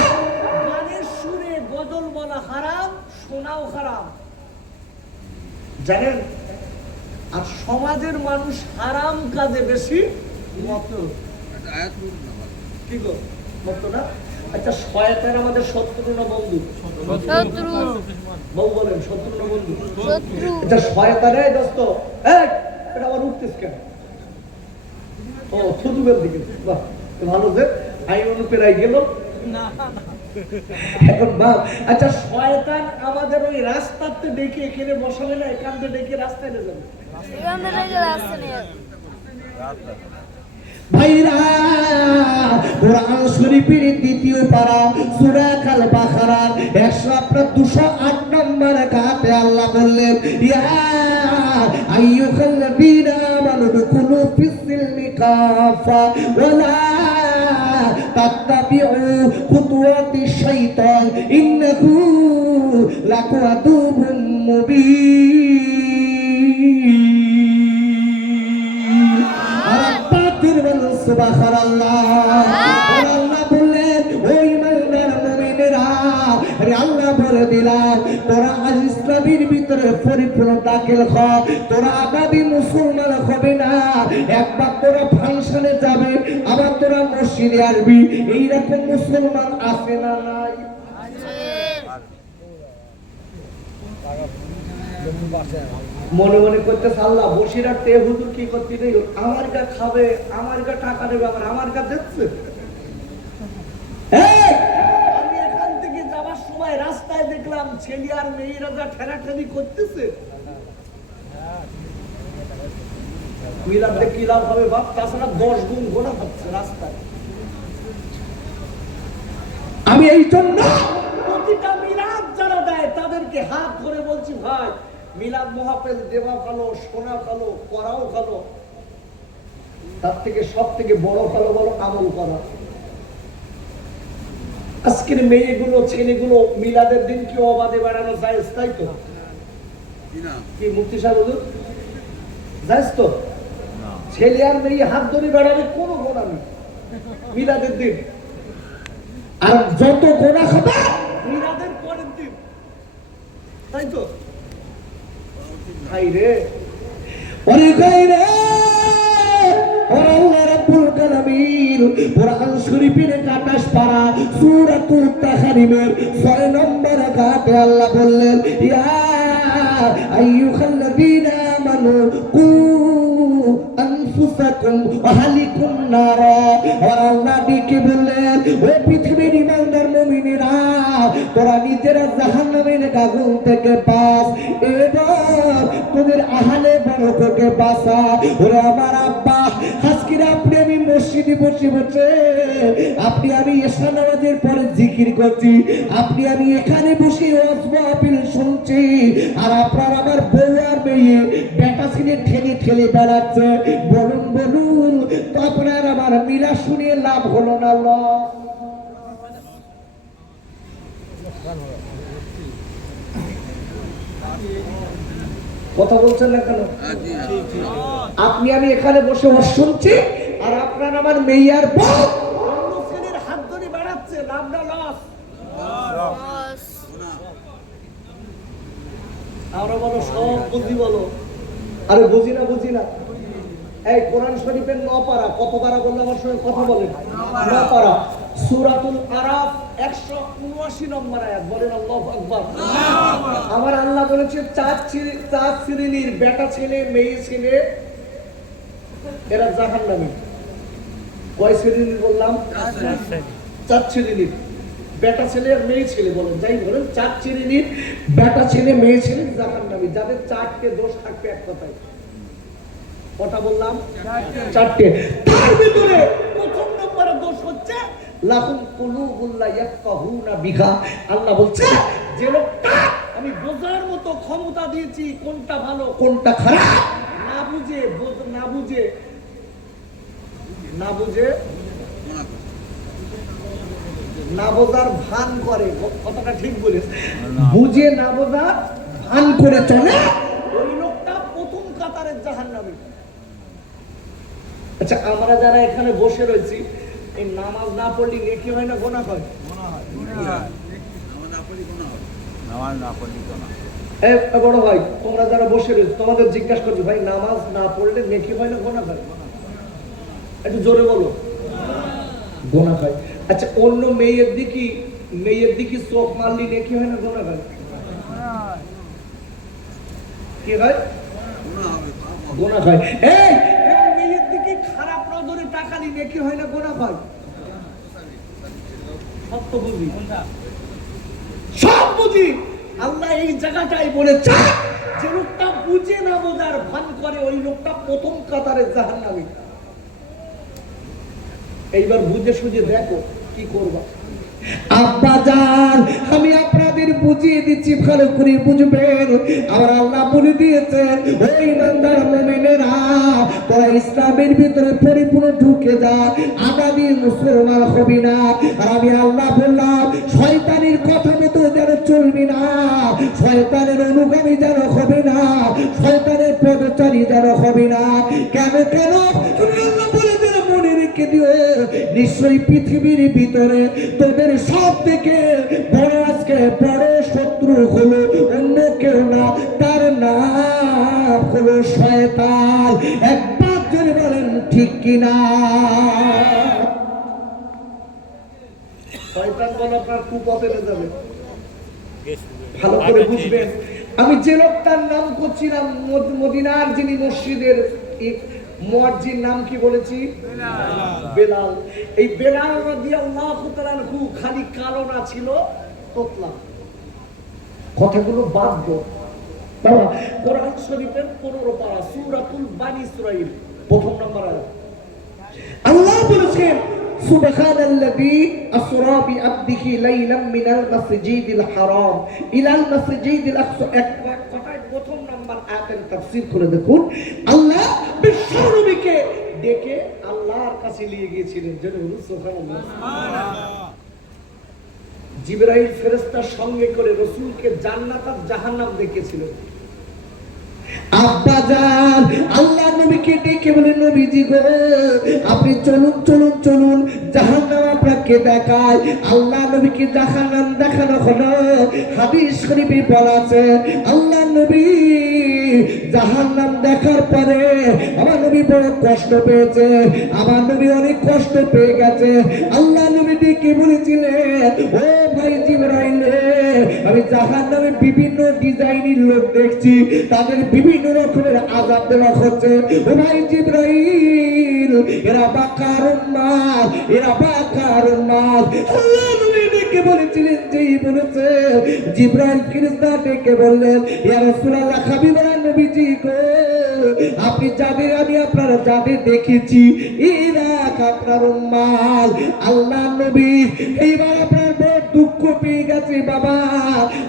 গানের সুরে গজল বলা হারাম, শোনাও হারাম। জানেন, আর সমাজের মানুষ হারাম কাজে বেশি মত। কি গো মত না? আচ্ছা, শয়তান আমাদের শত্রু না বন্ধু? শত্রু। বউ বলেন শত্রু না বন্ধু? শত্রু। আচ্ছা, শয়তান এই দোস্ত, এই এটা আবার উঠতেছ কেন? ও থুতুবের দিকে, বাহ ভালো, যে আই মনে পেরাই গেল না এখন বাপ। আচ্ছা, শয়তান আমাদের ওই রাস্তাতে ডেকে এখানে বসাবে না, এখান থেকে ডেকে রাস্তায় নিয়ে যাবে। ভাইরা, কোরআন শরীফের 2য় পারা সূরা আল বাকারা 108 নম্বর আয়াতে আল্লাহ বললেন, ইয়া আইয়ুহাল্লাযীনা আমানু দুখুলু ফিস-সিলমি কাফা ওয়ালা তাত্তাবিউ খুতুওয়াতিশ শাইতান ইন্নাহু লাকুম আদুউম মুবিন। সুবহানাল্লাহ। আল্লাহ বললেন, ওই ইমানদার মুমিনেরা, আরে আল্লাহ বলে দিলাম, তোরা আজ ইসলামের ভিতরে পরিপূর্ণ দাখিল হ, তোরা আগামী মুসলমান হবে না। একবার তোরা ফাংশনে যাবে, আবার তোরা মসজিদে আসবি, এইরকম মুসলমান আছে না নাই? মনে মনে করতে আল্লাহ বসিরার তে হুজুর কি করতে নেই, আমার গা খাবে, আমার গা টাকা নেবে, আবার আমার গা দিচ্ছে। আমি এখান থেকে যাওয়ার সময় রাস্তায় দেখলাম ছেলে আর মেয়েরা যা ঠেলাঠেলি করতেছে, মিলাদে কি লাভ হবে বাপ? তাছাড়া 10 গুণ গোনা হচ্ছে রাস্তায়। আমি এই জন্য প্রতিটা মিলাদ যারা দেয় তাদেরকে হাত ধরে বলছি, ভাই মিলাদ মাহফিল দেওয়া ভালো, শোনা ভালো, করাও ভালো, তার থেকে সব থেকে বড় ভালো বড় আমল করা। আজকের মেয়েগুলো ছেলেগুলো মিলাদের দিন কি অবাধে বেড়ানো যায়? তাই তো কি মুফতি সাহেব হুজুর জায়েজ তো? ছেলে আর মেয়ে হাত ধরে বেড়াবে কোনো গোনা নেই মিলাদের দিন। আর যত গোনা খাবে মিলাদের পরের দিন, তাই তো? ভাই রে ওরে ভাই রে, ওরে আল্লাহ রাব্বুল আলামিন কোরআন শরীফের 28 পারা সূরাতুত তাহরিমের 6 নম্বর আয়াতে আল্লাহ বললেন, ইয়া আইয়ুহাল্লাযীনা আমানু কু আনফুসাকুম ওয়া আহলিকুম নারা। আর আল্লাহ ডেকে বললেন, ও পৃথিবীর ঈমানদার মুমিনেরা, তোরা নিজেরা জাহান্নামের আগুন থেকে বাঁচ এবং তোদের আহলে বরকতকে বাঁচা। ওরে আমার আব্বা, আজকে আপনি আমি মসজিদে বসে বসে আপনি আমি এশা নামাজের পরে জিকির করছি, আপনি আমি এখানে বসে ওয়াজ মাহফিল শুনছি, আর আপনার আমার বউ আর মেয়ে বেটা ছেলে ঠেলে ঠেলে বেড়াচ্ছে। বলুন বলুন, তো আপনার আমার মিলা শুনিয়ে লাভ হলো না? কথা বলছেন না কেন? আপনি আমি এখানে বসে ওয়াজ শুনছি, আর আপনার আমার মেয়ে আর বউ অন্য ছেলের হাত ধরে বেড়াচ্ছে, লাভ না লস? আমরা বলো সব বুঝি, বলো আরে বুঝি না বুঝি না। এই কোরআন শরীফের 9 পারা, কত পারা বললে আমার সঙ্গে কথা বলেন? 9 পারা, সূরাতুল আরাফ 179 নম্বর আয়াত। বলেন আল্লাহু আকবার। আমার আল্লাহ বলেছে 4 শ্রেণীর বেটা ছেলে মেয়ে ছেলে এরা জাহান্নামী। কয় শ্রেণীর বললাম? 4 শ্রেণীর বেটা ছেলে আর মেয়ে ছেলে। বলেন যাই বলেন, 4 শ্রেণীর বেটা ছেলে মেয়ে ছেলে জাহান্নামী, যাদের 4টে দোষ থাকবে এক কথায়। কটা বললাম? 4টে। তার ভিতরে প্রথম নম্বরে দোষ হচ্ছে লাহুম কুলুবুল লা ইয়াফকাহুনা বিহা। আল্লাহ বলছে, যে লোকটা আমি বোঝার মতো ক্ষমতা দিয়েছি কোনটা ভালো কোনটা খারাপ, না বুঝে না বোঝার ভান করে। কথাটা ঠিক বলেছে, বুঝে না বোঝার ভান করে চলে, ওই লোকটা প্রথম কাতারের জাহান্নামী। আচ্ছা, আমরা যারা এখানে বসে রয়েছি, এই নামাজ না পড়লে নেকি হয় না গোনা হয়? বড় ভাই, তোমরা যারা বসে রয়েছে তোমাদের জিজ্ঞাসা করছি, ভাই নামাজ না পড়লে নেকি হয় না গোনা হয়? একটু জোরে বলো। গোনা হয়। আচ্ছা, অন্য মেয়ের দিকে চোখ মারলি নেকি হয় না গোনা হয়? কি হয়? গোনা হয়। এই মেয়ের দিকে খারাপ নজরে তাকালি নেকি হয় না গোনা হয়? সব তো বুঝি, সব বুঝি। আল্লাহ এই জায়গাটাই বলেছে, যে লোকটা বুঝে না বোঝার ভান করে ওই লোকটা প্রথম কাতারে জাহান্নামী। এইবার বুঝে সুঝে দেখো কি করবা। আব্বা জান, আমি আপনাদের বুঝিয়ে দিচ্ছি, ভালো করে বুঝবেন। আমার আল্লাহ বলে দিয়েছেন, ওই ইমানদার মুমিনেরা, তোরা ইসলামের ভিতরে পরিপূর্ণ ঢুকে যা, আগামী মুসলমান হবি না। আর আমি আল্লাহ বললাম, শয়তানের কথা মতো যেন চলবি না, শয়তানের অনুগামী যেন হবে না, শয়তানের পদচারী যেন হবে না। কেন কেন আল্লাহ বলে দিল, মনে রেখে দিও, নিশ্চয়ই পৃথিবীর ভিতরে তোদের সব থেকে বড় আজকে বড় শত্রু হলো অন্য কেউ না, তার নাম হলো শয়তান। একবার জোরে বলেন ঠিক কিনা? শয়তান বলে আপনার কুপথে যাবে। ভালো করে বুঝবেন। আমি যে লোকটার নাম করছিলাম, মদিনার যিনি মসজিদের মুয়াজ্জিন, নাম কি বলেছি? বেলাল। এই বেলাল রাদিয়াল্লাহু তাআলা আনহু খালি কালো না ছিল, তোতলা। কথাগুলো বাদ দাও। কোরআন শরীফের 15 পারা, সূরাতুল বানী ইসরাঈল প্রথম নম্বর আয়াত আল্লাহ বলেছেন সুবহানাল্লাযী আসরা বিআবদিহি লাইলাম মিনাল মাসজিদিল হারাম ইলাল মাসজিদিল আকসা। এক কথায় প্রথম নাম্বার আয়াতের তাফসীর করে দেখুন, আল্লাহ বিশ্বনবীকে ডেকে আল্লাহর কাছে নিয়ে গিয়েছিলেন। যেন সুবহানাল্লাহ। জিবরাইল ফেরেশতার সঙ্গে করে রাসূলকে জান্নাত আর জাহান্নাম দেখিয়েছিলেন। আব্বা জান আল্লাহ নবীকে ডেকে বলেন, নবীজি গো আপনি চলুন চলুন চলুন জাহান্নাম আপনাকে দেখায়। আল্লাহ নবীকে জাহান্নাম দেখানো হলো। হাদিস শরীফে বলা আছে আল্লাহ নবী জাহান্নাম দেখার পরে আমার নবী বড় কষ্ট পেয়েছে, আমার নবী অনেক কষ্ট পেয়ে গেছে। আল্লাহ নবী ডেকে বলেছিলেন, ও ভাই জিবরাইল আমি জাহান্নামে বিভিন্ন ডিজাইনের লোক দেখছি, তাদের বিভিন্ন রকমের আযাব দেওয়া হচ্ছে। ও ভাই জিবরাইল এরা বাকার উম্মাত, এরা বাকার উম্মাত। আল্লাহ নবী ডেকে বলেছিলেন, যেই বলেছে জিবরাইল ফেরেশতা ডেকে বললেন, ইয়া রাসূলুল্লাহ হাবিবাল্লাহ নবীজি গো আপনি যাদের আমি আপনারা যাদের দেখেছি এরা আপনার উম্মাত। আল্লাহ নবী এইবার আপনার বড় দুঃখ পেয়ে গেছে বাবা,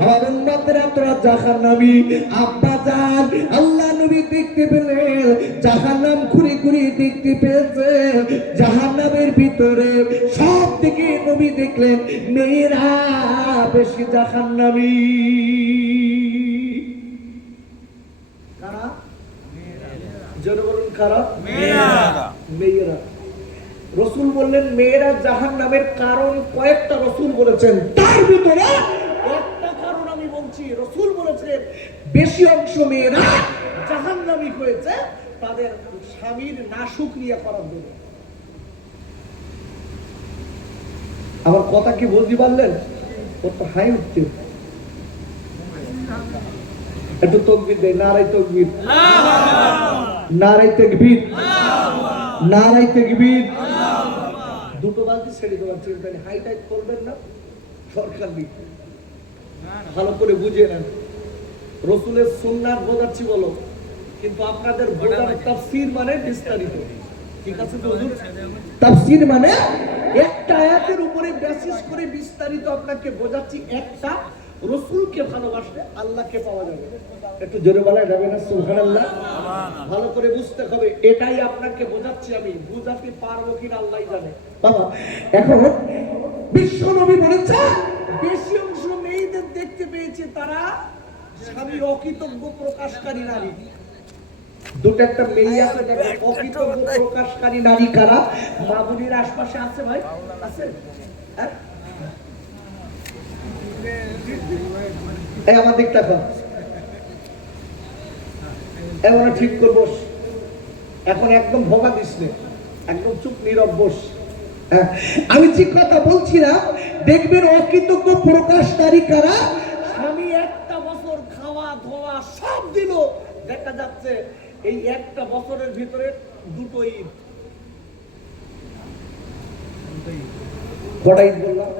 আমার উম্মতরা তোরা জাহান্নামী। আব্বা জান আল্লাহ নবী দেখতে পেলেন জাহান্নাম ঘুরে ঘুরে দেখতে পেয়েছে। জাহান্নামের ভিতরে সব থেকে নবী দেখলেন মেয়েরা বেশি জাহান্নামী। কারা? জোরে বলুন কারা? মেয়েরা। রাসূল বললেন মেয়েরা জাহান্নামের কারণ কয়েকটা রাসূল বলেছেন, তার ভিতরে একটা কারণ আমি বলছি। রাসূল বলেছেন বেশি অংশ মেয়েরা জাহান্নামী হয়েছে তাদের স্বামীর নাশুকরিয়া করার জন্য। আমার কথা কি বুঝতে পারলেন? কত হাই উঠছে, একটু তাকবীর দেয়, নারায়ে তাকবীর, নারায়ে তাকবীর, নারায়ে তাকবীর। দুটো বালতি ছেড়ে দেওয়ার চিন্তা নেই, হাই টাইট করবেন না, সরকার দিকে ভালো করে বুঝে নেন। রাসূলের সুন্নাত বোঝাচ্ছি বলো, কিন্তু আপনাদের বোঝার তাফসীর মানে বিস্তারিত। ঠিক আছে তো হুজুর? তাফসীর মানে একটা আয়াতের উপরে বেসিস করে বিস্তারিত আপনাকে বোঝাচ্ছি। একটা রাসূলকে ভালোবাসলে আল্লাহকে পাওয়া যাবে। একটু জোরে বলা যাবে না সুবহানাল্লাহ? ভালো করে বুঝতে হবে, এটাই আপনাকে বোঝাচ্ছি। আমি বুঝাতে পারবো কিনা আল্লাহই জানে। বাবা এখন বিশ্বনবী বলেছে বেশি অংশ মেয়েদের দেখতে পেয়েছে তারা স্বামীর অকৃতজ্ঞ প্রকাশকারী নারী। দুটো একটা মেয়ে আছে দেখো, অকৃতজ্ঞ প্রকাশকারী নারী কারা? মাবুনির আশপাশে আছে ভাই? আছে? হ্যাঁ এই আমার দিকটা কর, এমন ঠিক করবো এখন, একদম ভোগা দিস নে, একদম চুপ নীরব বস। আমি ঠিক কথা বলছিলাম, দেখবেন অকৃতজ্ঞ প্রকাশকারী কারা? স্বামী একটা বছর খাওয়া ধোয়া সব দিল, দেখা যাচ্ছে এই একটা বছরের ভিতরে দুটো ঈদ। কটা ঈদ বললাম?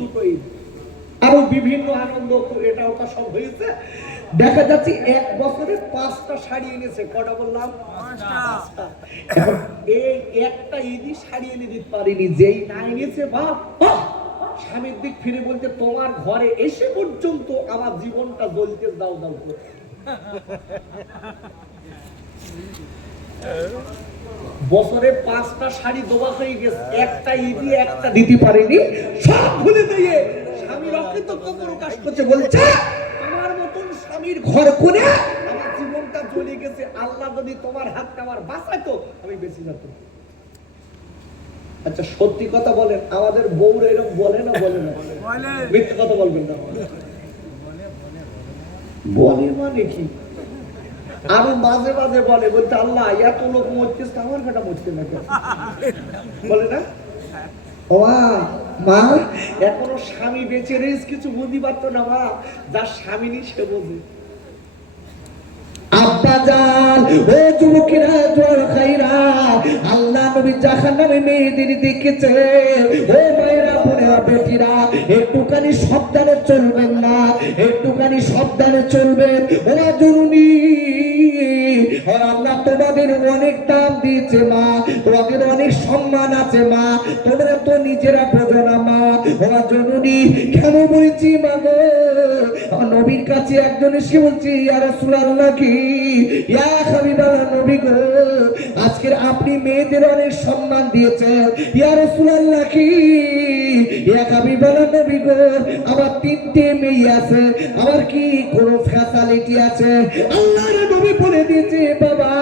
দুটো ঈদ। আরো বিভিন্ন আনন্দ এটা ওটা সব হয়েছে। দেখা যাচ্ছে এক বছরে 5টা শাড়ি এনেছে। কটা বললাম? 5টা। এই একটা ঈদই শাড়ি এনে দিতে পারিনি, যেই না এনেছে বাপ স্বামীর দিক ফিরে বলতে, তোমার ঘরে এসে পর্যন্ত আমার জীবনটা জ্বলতে দাও দাও করে। বছরে 5টা শাড়ি দেওয়া হয়ে গেছে, একটা ঈদই একটা দিতে পারেনি, সব ভুলে দিয়ে স্বামীর অকৃতজ্ঞ প্রকাশ করছে, বলছে তোমার মতন স্বামীর ঘর করে আমার জীবনটা জ্বলে গেছে, আল্লাহ যদি তোমার হাতটা আমার বাঁচাতো আমি বেঁচে যেতাম। আচ্ছা সত্যি কথা বলেন, আমাদের বউরা এরকম বলে না? বলে না? মিথ্যা কথা বলবেন না। বলে মানে কি? আমি মাঝে মাঝে বলে, বলতে আল্লাহ এত লোক মরছে, আমার কাটা মরছে না কেন? বলে না? ও মা এখনো স্বামী বেঁচে রয়েছে, কিছু বুঝতে পারতো না মা, যার স্বামী নেই সে বোঝে। আব্বাজান ও যুবকেরা জোর খাইরা আল্লাহ নবী জাহান্নামে মেয়েদের দেখেছে। ও মায়েরা বোনেরা বেটিরা একটুখানি সাবধানে চলবেন না, একটুখানি সাবধানে চলবেন। ওরা জরুরি আল্লাহ তোমাদের অনেক দাম দিয়েছে মা, তোমাদের অনেক সম্মান আছে মা, তোমরা তো নিজেরা বোঝো না মা। ওরা জরুরি কেন বলছি মা গো, নবীর কাছে একজন এসে বলছি ইয়া রাসূলুল্লাহ কি ইয়া হাবিবাল্লাহ নবী গো, আজকের আপনি মেয়েদের অনেক সম্মান দিয়েছেন ইয়া রাসূলুল্লাহ কি ইয়া হাবিবাল্লাহ নবী গো, আমার 3টে মেয়ে আছে, আমার কি কোনো ফ্যাসিলিটি আছে? আল্লাহর নবী বলে দিয়েছে বাবা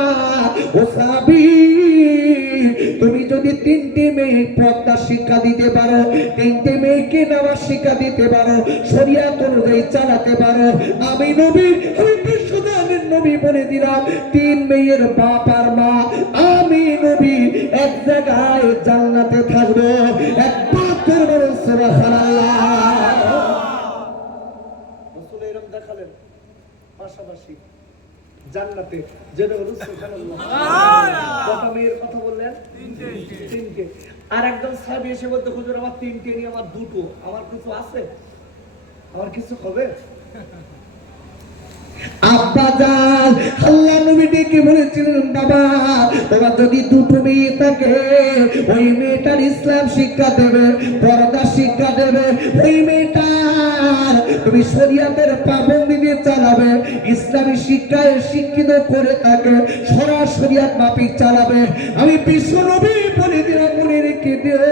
ও সাহাবী, তুমি যদি 3টে মেয়ে পর্দা শিক্ষা দিতে পারো, 3টে মেয়েকে নামাজ শিক্ষা দিতে পারো, শরীয়ত অনুযায়ী চালাতে পারো, আমি নবী, আমি বিশ্বদানের নবী বলে দিলাম 3 মেয়ের বাপ আর মা আমি নবী এক জায়গায় জান্নাতে থাকবো। একবার বলুন সুবহানাল্লাহ। রাসূল এরকম দেখালেন পাশাপাশি জান্নাতে যেন সুবহানাল্লাহ। কত মেয়ের কথা বললেন? 3টে। আর একজন সাহাবী এসে বলতে হুজুর আমার 3টে নিয়ে আমার 2টো, আমার কিছু আছে, আমার কিছু হবে? আব্বাজান আল্লাহ নবী ডেকে বলেছিলেন বাবা তোমার যদি 2টো মেয়ে থাকে ওই মেয়েটার ইসলাম শিক্ষা দেবে, পর্দা শিক্ষা দেবে, ওই মেয়েটার তুমি শরীয়তের পাবন্দি দিয়ে চালাবে, ইসলামী শিক্ষায় শিক্ষিত করে তাকে সরাসরি মাফিক চালাবে। আমি বিশ্ব নবী বলে দিলাম মনে রেখে দিও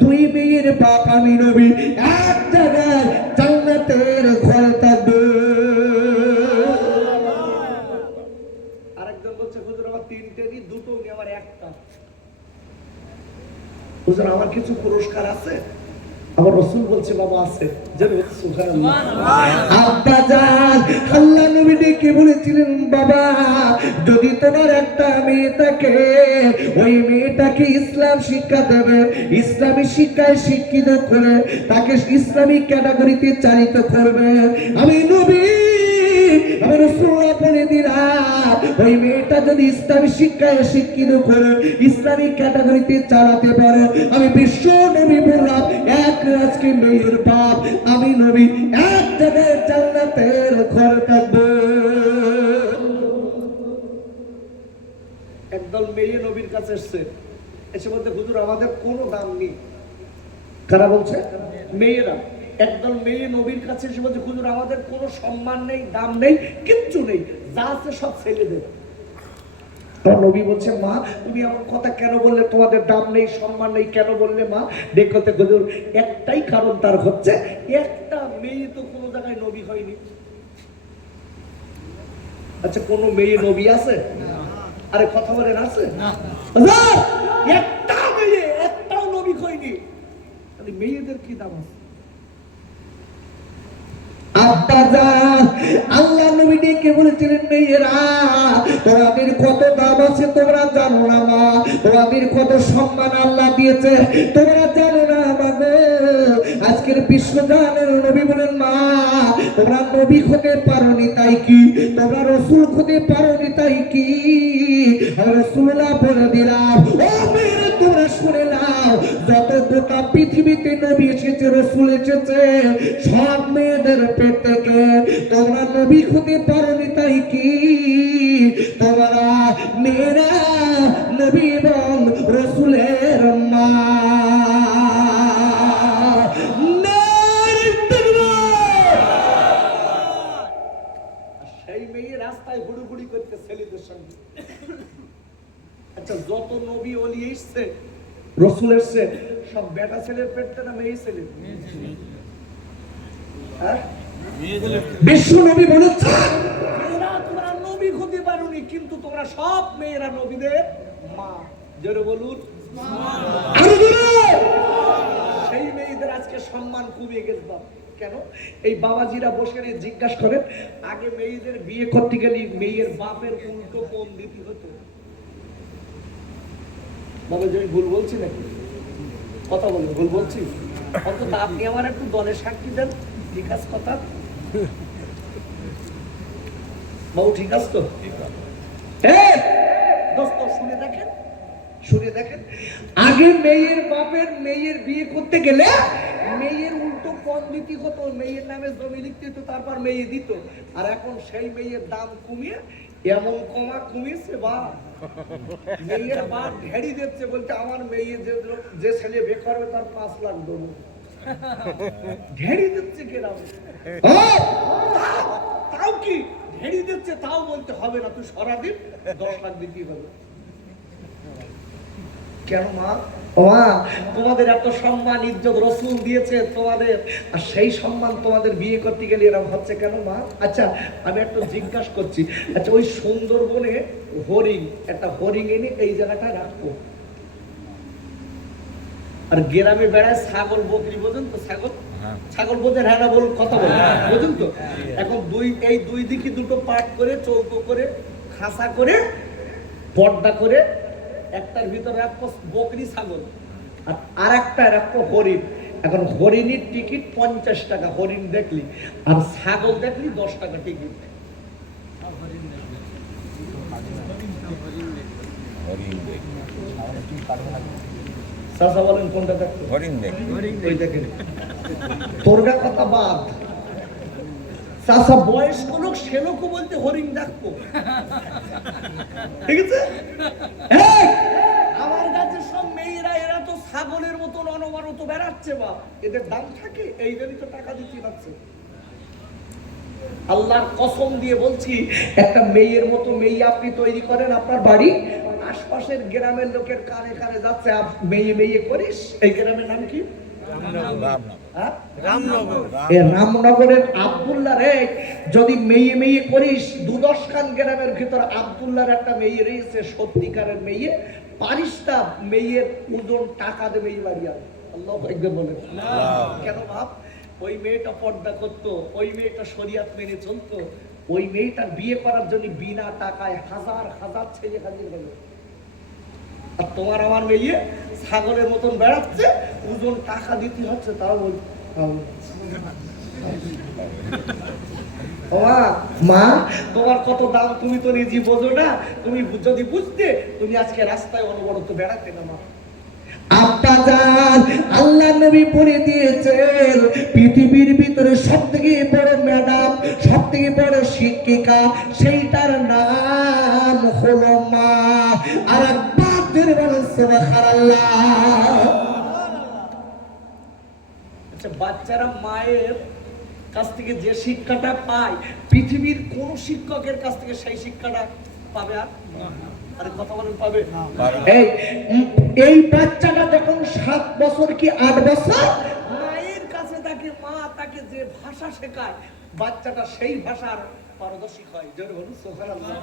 2 মেয়ের বাপ আমি নবী এক জায়গায় জান্নাতের ঘরে থাকবে। আরেকজন বলছে হুজুর আমার 3টে নি, 2টো নি, আমার একটা। হুজুর আমার কিছু পুরস্কার আছে? আমার রাসূল বলছে বাবা আছে। যেন সুবহানাল্লাহ। আব্বাজান আল্লাহ নবী ডেকে বলেছিলেন বাবা যদি তোমার একটা মেয়ে থাকে ওই মেয়েটাকে ইসলাম শিক্ষা দেবে, ইসলামী শিক্ষায় শিক্ষিত করে তাকে ইসলামিক ক্যাটাগরিতে চালিত করবে। আমি নবী আমি রাসূলুল্লাহ বলে দিলাম ওই মেয়েটা যদি ইসলামী শিক্ষায় শিক্ষিত করে ইসলামিক ক্যাটাগরিতে চালাতে পারে আমি বিশ্ব নবী বললাম এক আজকে মেয়ের বাপ আমি নবী এক জায়গায় জান্নাতের ঘরে থাকবো। একদল মেয়ে নবীর কাছে এসেছে, এসে বলতে হুজুর আমাদের কোনো দাম নেই। কারা বলছে? মেয়েরা। একদল মেয়ে নবীর কাছে এসে বলছে হুজুর আমাদের কোনো সম্মান নেই, দাম নেই, কিচ্ছু নেই, যা আছে সব ছেড়ে দেব। নবী বলছে মা তুমি এমন কথা কেন বললে, তোমাদের দাম নেই সম্মান নেই কেন বললে মা? দেখতে হুজুর একটাই কারণ, তার হচ্ছে একটা মেয়ে তো কোনো জায়গায় নবী হয়নি। আচ্ছা কোন মেয়ে নবী আছে? আরে কথা বলেন আছে? একটা মেয়ে একটাও নবী হয়নি, মেয়েদের কি দাম আছে? আল্লাহ নবী ডেকে বলেছিলেন মেয়েরা তোমাদের কত দাম আছে তোমরা জানো না মা, তোমাদের কত সম্মান আল্লাহ দিয়েছে তোমরা জানো না মা গো। আজকের বিশ্বজানের নবী বলেন মা তোমরা নবী হতে পারোনি তাই কি, তোমরা রাসূল হতে পারোনি তাই কি? রাসূলুল্লাহ বলে দিলাম ও মেয়েরা তোমরা শুনে নাও যত গোটা পৃথিবীতে নবী এসেছে রাসূল এসেছে সব মেয়েদের পেট থেকে তোমরা নবী হতে পারোনি তাই কি? তোমরা মেয়েরা নবী এবং রাসূলের মা। সেই মেয়ে রাস্তায় হুড়ুহুড়ি করতে ছেলেদের সঙ্গে। আচ্ছা যত নবী ওলি এসছে রাসূল এসছে সব বেটা ছেলের পেটে না মেয়ে ছেলে? হ্যাঁ বিশ্ব নবী বলেছেন তোমরা নবী হতে পারোনি কিন্তু তোমরা সব মেয়েরা নবীদের মা। জোরে বলুন সেই মেয়েদের আজকে সম্মান কমে গেছে। কেন? এই বাবাজিরা বসে জিজ্ঞাসা করেন আগে মেয়েদের বিয়ে করতে গেলে মেয়ের বাপের উল্টো কোন দিতে হতো। বাবাজি আমি ভুল বলছি নাকি? কথা বলুন ভুল বলছি? অন্তত আপনি আমার একটু দলের সাক্ষী দেন, ঠিক আছে কথা। বাবু ঠিক আছে তো? দোস্ত শুনে দেখেন, আগে মেয়ের বাপের মেয়ের বিয়ে করতে গেলে মেয়ের উল্টো কম দিতে হতো, মেয়ের নামে জমি লিখতে হতো, তারপর মেয়ে দিত। আর এখন সেই মেয়ের দাম কমিয়ে এমন কমিয়েছে বা মেয়ের বাপ ঢেড়ি দিচ্ছে, বলতে আমার মেয়ে যে ছেলে বিয়ে করবে তার 5 লাখ দেবো। ঢেড়ি দিচ্ছে কেরাম, তাও কি ঢেড়ি দিচ্ছে, তাও বলতে হবে না, তুই সারাদিন 10 লাখ দিতেই হবে। কেন মা? তোমাদের এত সম্মান ইজ্জত রাসূল দিয়েছে তোমাদের, আর সেই সম্মান তোমাদের বিয়ে করতে গেলে এরকম হচ্ছে কেন মা? আচ্ছা আমি একটু জিজ্ঞাসা করছি, আচ্ছা ওই সুন্দরবনে একটা হরিণ এনে এই জায়গাটায় রাখবো, আর গ্রামে বেড়ায় ছাগল বকরি, বোঝেন তো? ছাগল বোঝেন? হ্যাঁ না বলুন, কথা বলেন, বোঝেন তো? এখন দুই দিকে দুটো পাট করে, চৌকো করে, খাসা করে, পর্দা করে, একটার ভিতরে রাখবো বকরি ছাগল, আর একটা রাখবো হরিণ। এখন হরিণের টিকিট 50 টাকা হরিণ দেখলি, আর ছাগল দেখলি 10 টাকা টিকিট। চাচা বলেন কোনটা দেখো? হরিণ দেখেন। তোরগা কথা বাদ, চাচা বয়স্ক লোক সে লোকও বলতে হরিণ দেখবো, ঠিক আছে? আমার কাছে সব মেয়েরা এরা তো ছাগলের মতন অনবরত বেড়াচ্ছে, বা এদের দাম থাকে, এই জন্যই তো টাকা দিতে পারছে। আল্লাহর কসম দিয়ে বলছি, একটা মেয়ের মতো মেয়ে আপনি তৈরি করেন আপনার বাড়ি, আশপাশের গ্রামের লোকের কানে কানে যাচ্ছে মেয়ে করিস। এই গ্রামের নাম কি? রামনগরের আব্দুল্লাহ রে, যদি মেয়ে করিস, 2-10 খান গ্রামের ভিতর আব্দুল্লাহর একটা মেয়ে রয়েছে, সত্যিকারের মেয়ে, পারিস না, মেয়ের ওজন টাকা দেবে এই বাড়ি। আর আল্লাহু আকবার বলে কেন ভাব? ওই মেয়েটা পর্দা করতো, ওই মেয়েটা শরিয়াত মেনে চলতো, ওই মেয়েটার বিয়ে করার জন্য বিনা টাকায় হাজার হাজার ছেলে হাজির হলো। আর তোমার আমার মেয়ে ছাগলের মতন বেড়াচ্ছে, ওজন টাকা দিতে হচ্ছে, তাও মা তোমার কত দাম তুমি তো নিজে বোঝো না। তুমি যদি বুঝতে, তুমি আজকে রাস্তায় অনবরত বেড়াতে না। মা আব্বাজান, আল্লাহ নবী বলে দিয়েছেন, পৃথিবীর ভিতরে সবথেকে বড় ম্যাডাম, সবথেকে বড় শিক্ষিকা, সেইটার নাম হলো মা। আর বাপদের বলেন সুবহানাল্লাহ। আচ্ছা বাচ্চারা মায়ের কাছ থেকে যে শিক্ষাটা পায়, পৃথিবীর কোন শিক্ষকের কাছ থেকে সেই শিক্ষাটা পাবে? আর কথা বলেন, পাবে? এই বাচ্চাটা যখন 7 বছর কি 8 বছর মায়ের কাছে থাকে, মা তাকে যে ভাষা শেখায়, বাচ্চাটা সেই ভাষার পারদর্শী হয়। জোরে বলুন সুবহানাল্লাহ।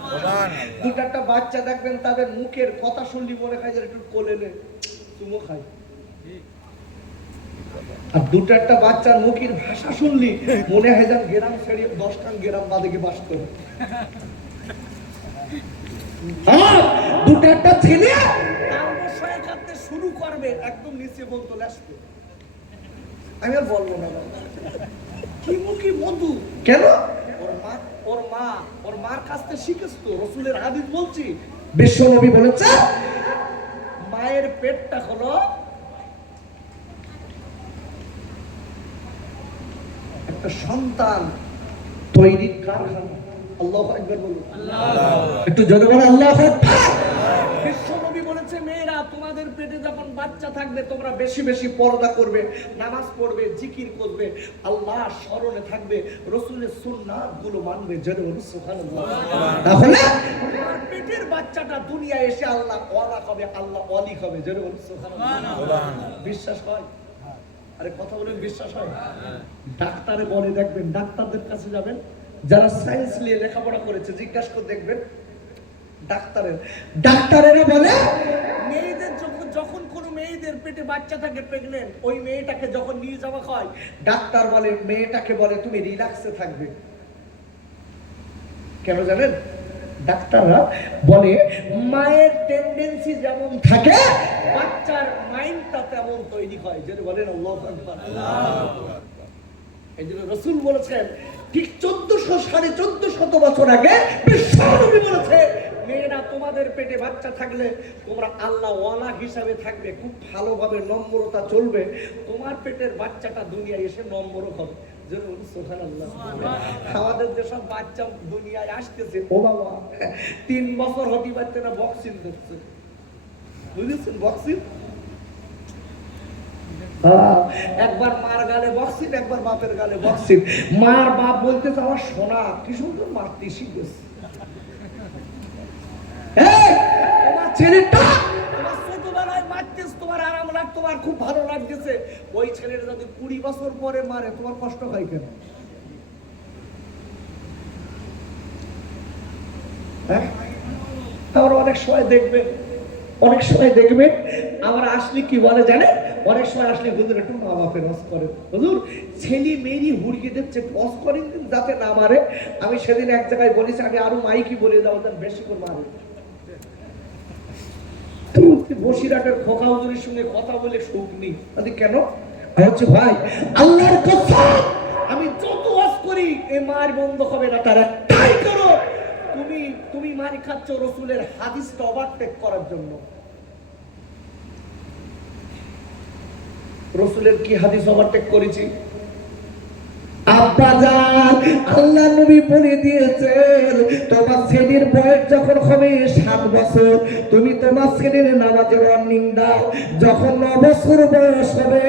দুটা বাচ্চা দেখবেন, তাদের মুখের কথা শুনলি মনে হয় যে একটু কোলে নে চুমো খায়, আর দুটা বাচ্চার মুখের ভাষা শুনলি মনে হয় যেন গ্রাম ছেড়ে 10 খান গ্রাম বাদে গিয়ে বাস করে। দুটা ছেলে তালবসায় কাঁদতে শুরু করবে, একদম নিচে বলতো আসবে। আমি আর বলবো না কি মুখী মধু, কেন? ওর মার কাছ থেকে শিখেছ তো। রাসূলের হাদিস বলছি, বিশ্ব নবী বলেছে, মায়ের পেটটা হলো একটা সন্তান তৈরির কারখানা। আল্লাহু আকবার বলুন, একটু জোরে বলুন আল্লাহু আকবার। বিশ্ব নবী বলেছে, মেয়েরা তোমাদের পেটে যখন বাচ্চা থাকবে, তোমরা বেশি বেশি পর্দা করবে, নামাজ পড়বে, জিকির করবে, আল্লাহ স্মরণে থাকবে, রাসূলের সুন্নাত গুলো মানবে। জোরে বলুন সুবহানাল্লাহ। তাহলে তোমার পেটের বাচ্চাটা দুনিয়ায় এসে আল্লাহ ওয়ালা হবে, আল্লাহ ওয়ালি হবে। জোরে বলুন সুবহানাল্লাহ। বিশ্বাস হয়? আরে কথা বলেন, বিশ্বাস হয়? ডাক্তারে বলে, দেখবেন ডাক্তারদের কাছে যাবেন, যারা সায়েন্স নিয়ে লেখাপড়া করেছে, জিজ্ঞাসা করে দেখবেন, ডাক্তারেরা বলে, মেয়েদের যখন কোনো মেয়েদের পেটে বাচ্চা থাকে, প্রেগন্যান্ট, ওই মেয়েটাকে যখন নিয়ে যাওয়া হয়, ডাক্তার বলে, মেয়েটাকে বলে তুমি রিল্যাক্সে থাকবে। কেন জানেন? ডাক্তাররা বলে, মায়ের টেন্ডেন্সি যেমন থাকে, বাচ্চার মাইন্ডটা তেমন তৈরি হয়। যেটা বলেন আল্লাহু আকবার। এই জন্য রাসূল বলেছেন, ঠিক 1400 1400-1450 বছর আগে বিশ্বনবী বলেছে, মেয়েরা তোমাদের পেটে বাচ্চা থাকলে তোমরা আল্লাহ ওয়ালা হিসাবে থাকবে, খুব ভালোভাবে নম্রতা চলবে, তোমার পেটের বাচ্চাটা দুনিয়ায় এসে নম্র হবে। সুবহানাল্লাহ। আমাদের যেসব বাচ্চা দুনিয়ায় আসতেছে, ও বাবা 3 বছর হতে পারছে না, বক্সিং করছে, বুঝেছেন? বক্সিং, একবার মার গালে বক্সিং, একবার বাপের গালে বক্সিং। মার বাপ বলতেছে, আমার সোনা কি সুন্দর মারতে শিখেছে। তোমার ছেলেটা তোমার ছোটবেলায় মারতেছ, তোমার আরাম লাগ, তোমার খুব ভালো লাগতেছে, ওই ছেলেটা যদি 20 বছর পরে মারে, তোমার কষ্ট হয় কেন? আমরা অনেক সময় দেখবে আমরা আসলে কি বলে জানে, অনেক সময় আসলে হুজুর একটু মা বাপের ওয়াজ করেন, হুজুর ছেলে মেয়েরই হুড়কে দিচ্ছে, ওয়াজ করেন যাতে না মারে। আমি সেদিন এক জায়গায় বলেছি, আমি আরো মাইকি বলে যাবো, বেশি করে মারে। বসিরহাটের খোকা হুজুরের সঙ্গে কথা বলে সুখ নেই, কেন? হচ্ছে ভাই আল্লাহর কসম, আমি যত ওয়াজ করি এই মার বন্ধ হবে না, তারা তাই করো। তুমি মারি খাচ্ছ রাসূলের হাদিসটা ওভারটেক করার জন্য। রাসূলের কি হাদিস ওভারটেক করেছি? আব্বাজান আল্লাহ নবী বলে দিয়েছেন, তোমার ছেলের বয়স যখন হবে 7 বছর, তুমি তোমার ছেলের নামাজে রানিং দাও। যখন 9 বছর বয়স হবে,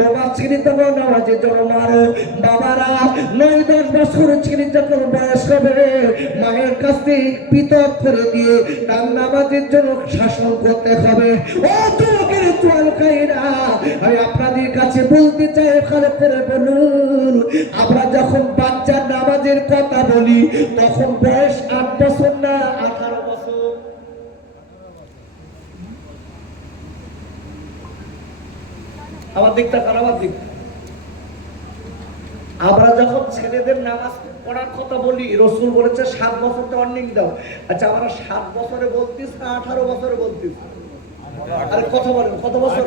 তোমার ছেলে তখন নামাজে জন্ম মারো। বাবারা 9-10 বছর ছেলে যখন বয়স হবে, মায়ের কাছে পৃথক করে দিয়ে তার নামাজের জন্য শাসন করতে হবে। ও যুবকের চোয়াল খাইরা, আমি আপনাদের কাছে বলতে চাই, খালে করে বলুন, আমরা যখন বাচ্চার নামাজের কথা বলি, তখন বয়স 8 বছর না 18 বছর। আমার দিকটা খারাপ দিক। আমরা যখন ছেলেদের নামাজ পড়ার কথা বলি, রাসূল বলেছে 7 বছর ওয়ার্নিং দাও। আচ্ছা, আমরা 7 বছরে বলতিস না 18 বছরে বলতিস? আরে কথা বলেন, কত বছর?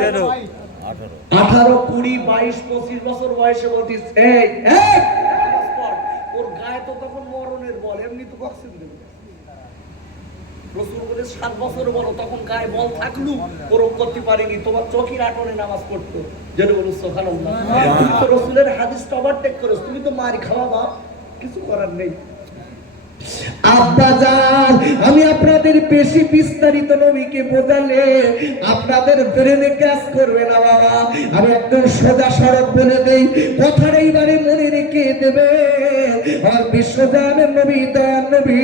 18, 20, 22, 25 বছর বয়সে বলতিস এই নামাজ পড়। ওর গায়ে তো তখন মরণের বল, এমনি তো বক্সিং দেবে। রাসূল বলে 7 বছর বলো, তখন গায়ে বল থাকলু ওর করতে পারিনি, তোমার চোখের আটনে নামাজ পড়তো। যেন বলো সুবহানাল্লাহ। তো রাসূলের হাদিসটা ওভারটেক করো, তুমি তো মারি খাওয়া বাপ, কিছু করার নেই। আব্বাজান আমি আপনাদের বেশি বিস্তারিত নবীকে বোঝালে আপনাদের ব্রেনে কাজ করবে না বাবা। আমি একদম সোজা সরল বলে দেই, কথাটা এইবারে মনে রেখে দেবে। আর বিশ্বজাহানের নবী, দয়ার নবী,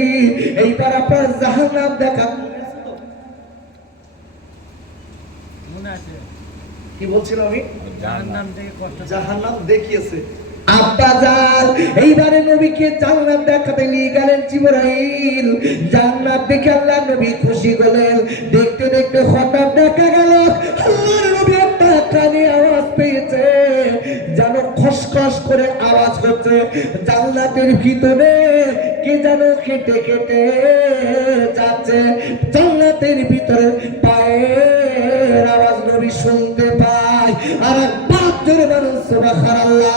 এইবার আপনার জাহান্নাম দেখা মনে আছে কি বলছিলাম আমি? জাহান্নাম দেখিয়েছে। আব্বাজান এইবারে নবীকে জান্নাত দেখাতে নিয়ে গেলেন জিবরাইল। জান্নাত দেখে আল্লাহর নবী খুশি হলেন। দেখতে দেখতে হঠাৎ দেখা গেল আল্লাহর নবী একটা কানে আওয়াজ পেয়েছে, যেন খসখস করে আওয়াজ হচ্ছে। জান্নাতের ভিতরে কে যেন কেটে কেটে যাচ্ছে। জান্নাতের ভিতরে পায়ের আওয়াজ নবী শুনতে পায়। আর বাচ্চার মানুষ সুবহানাল্লাহ,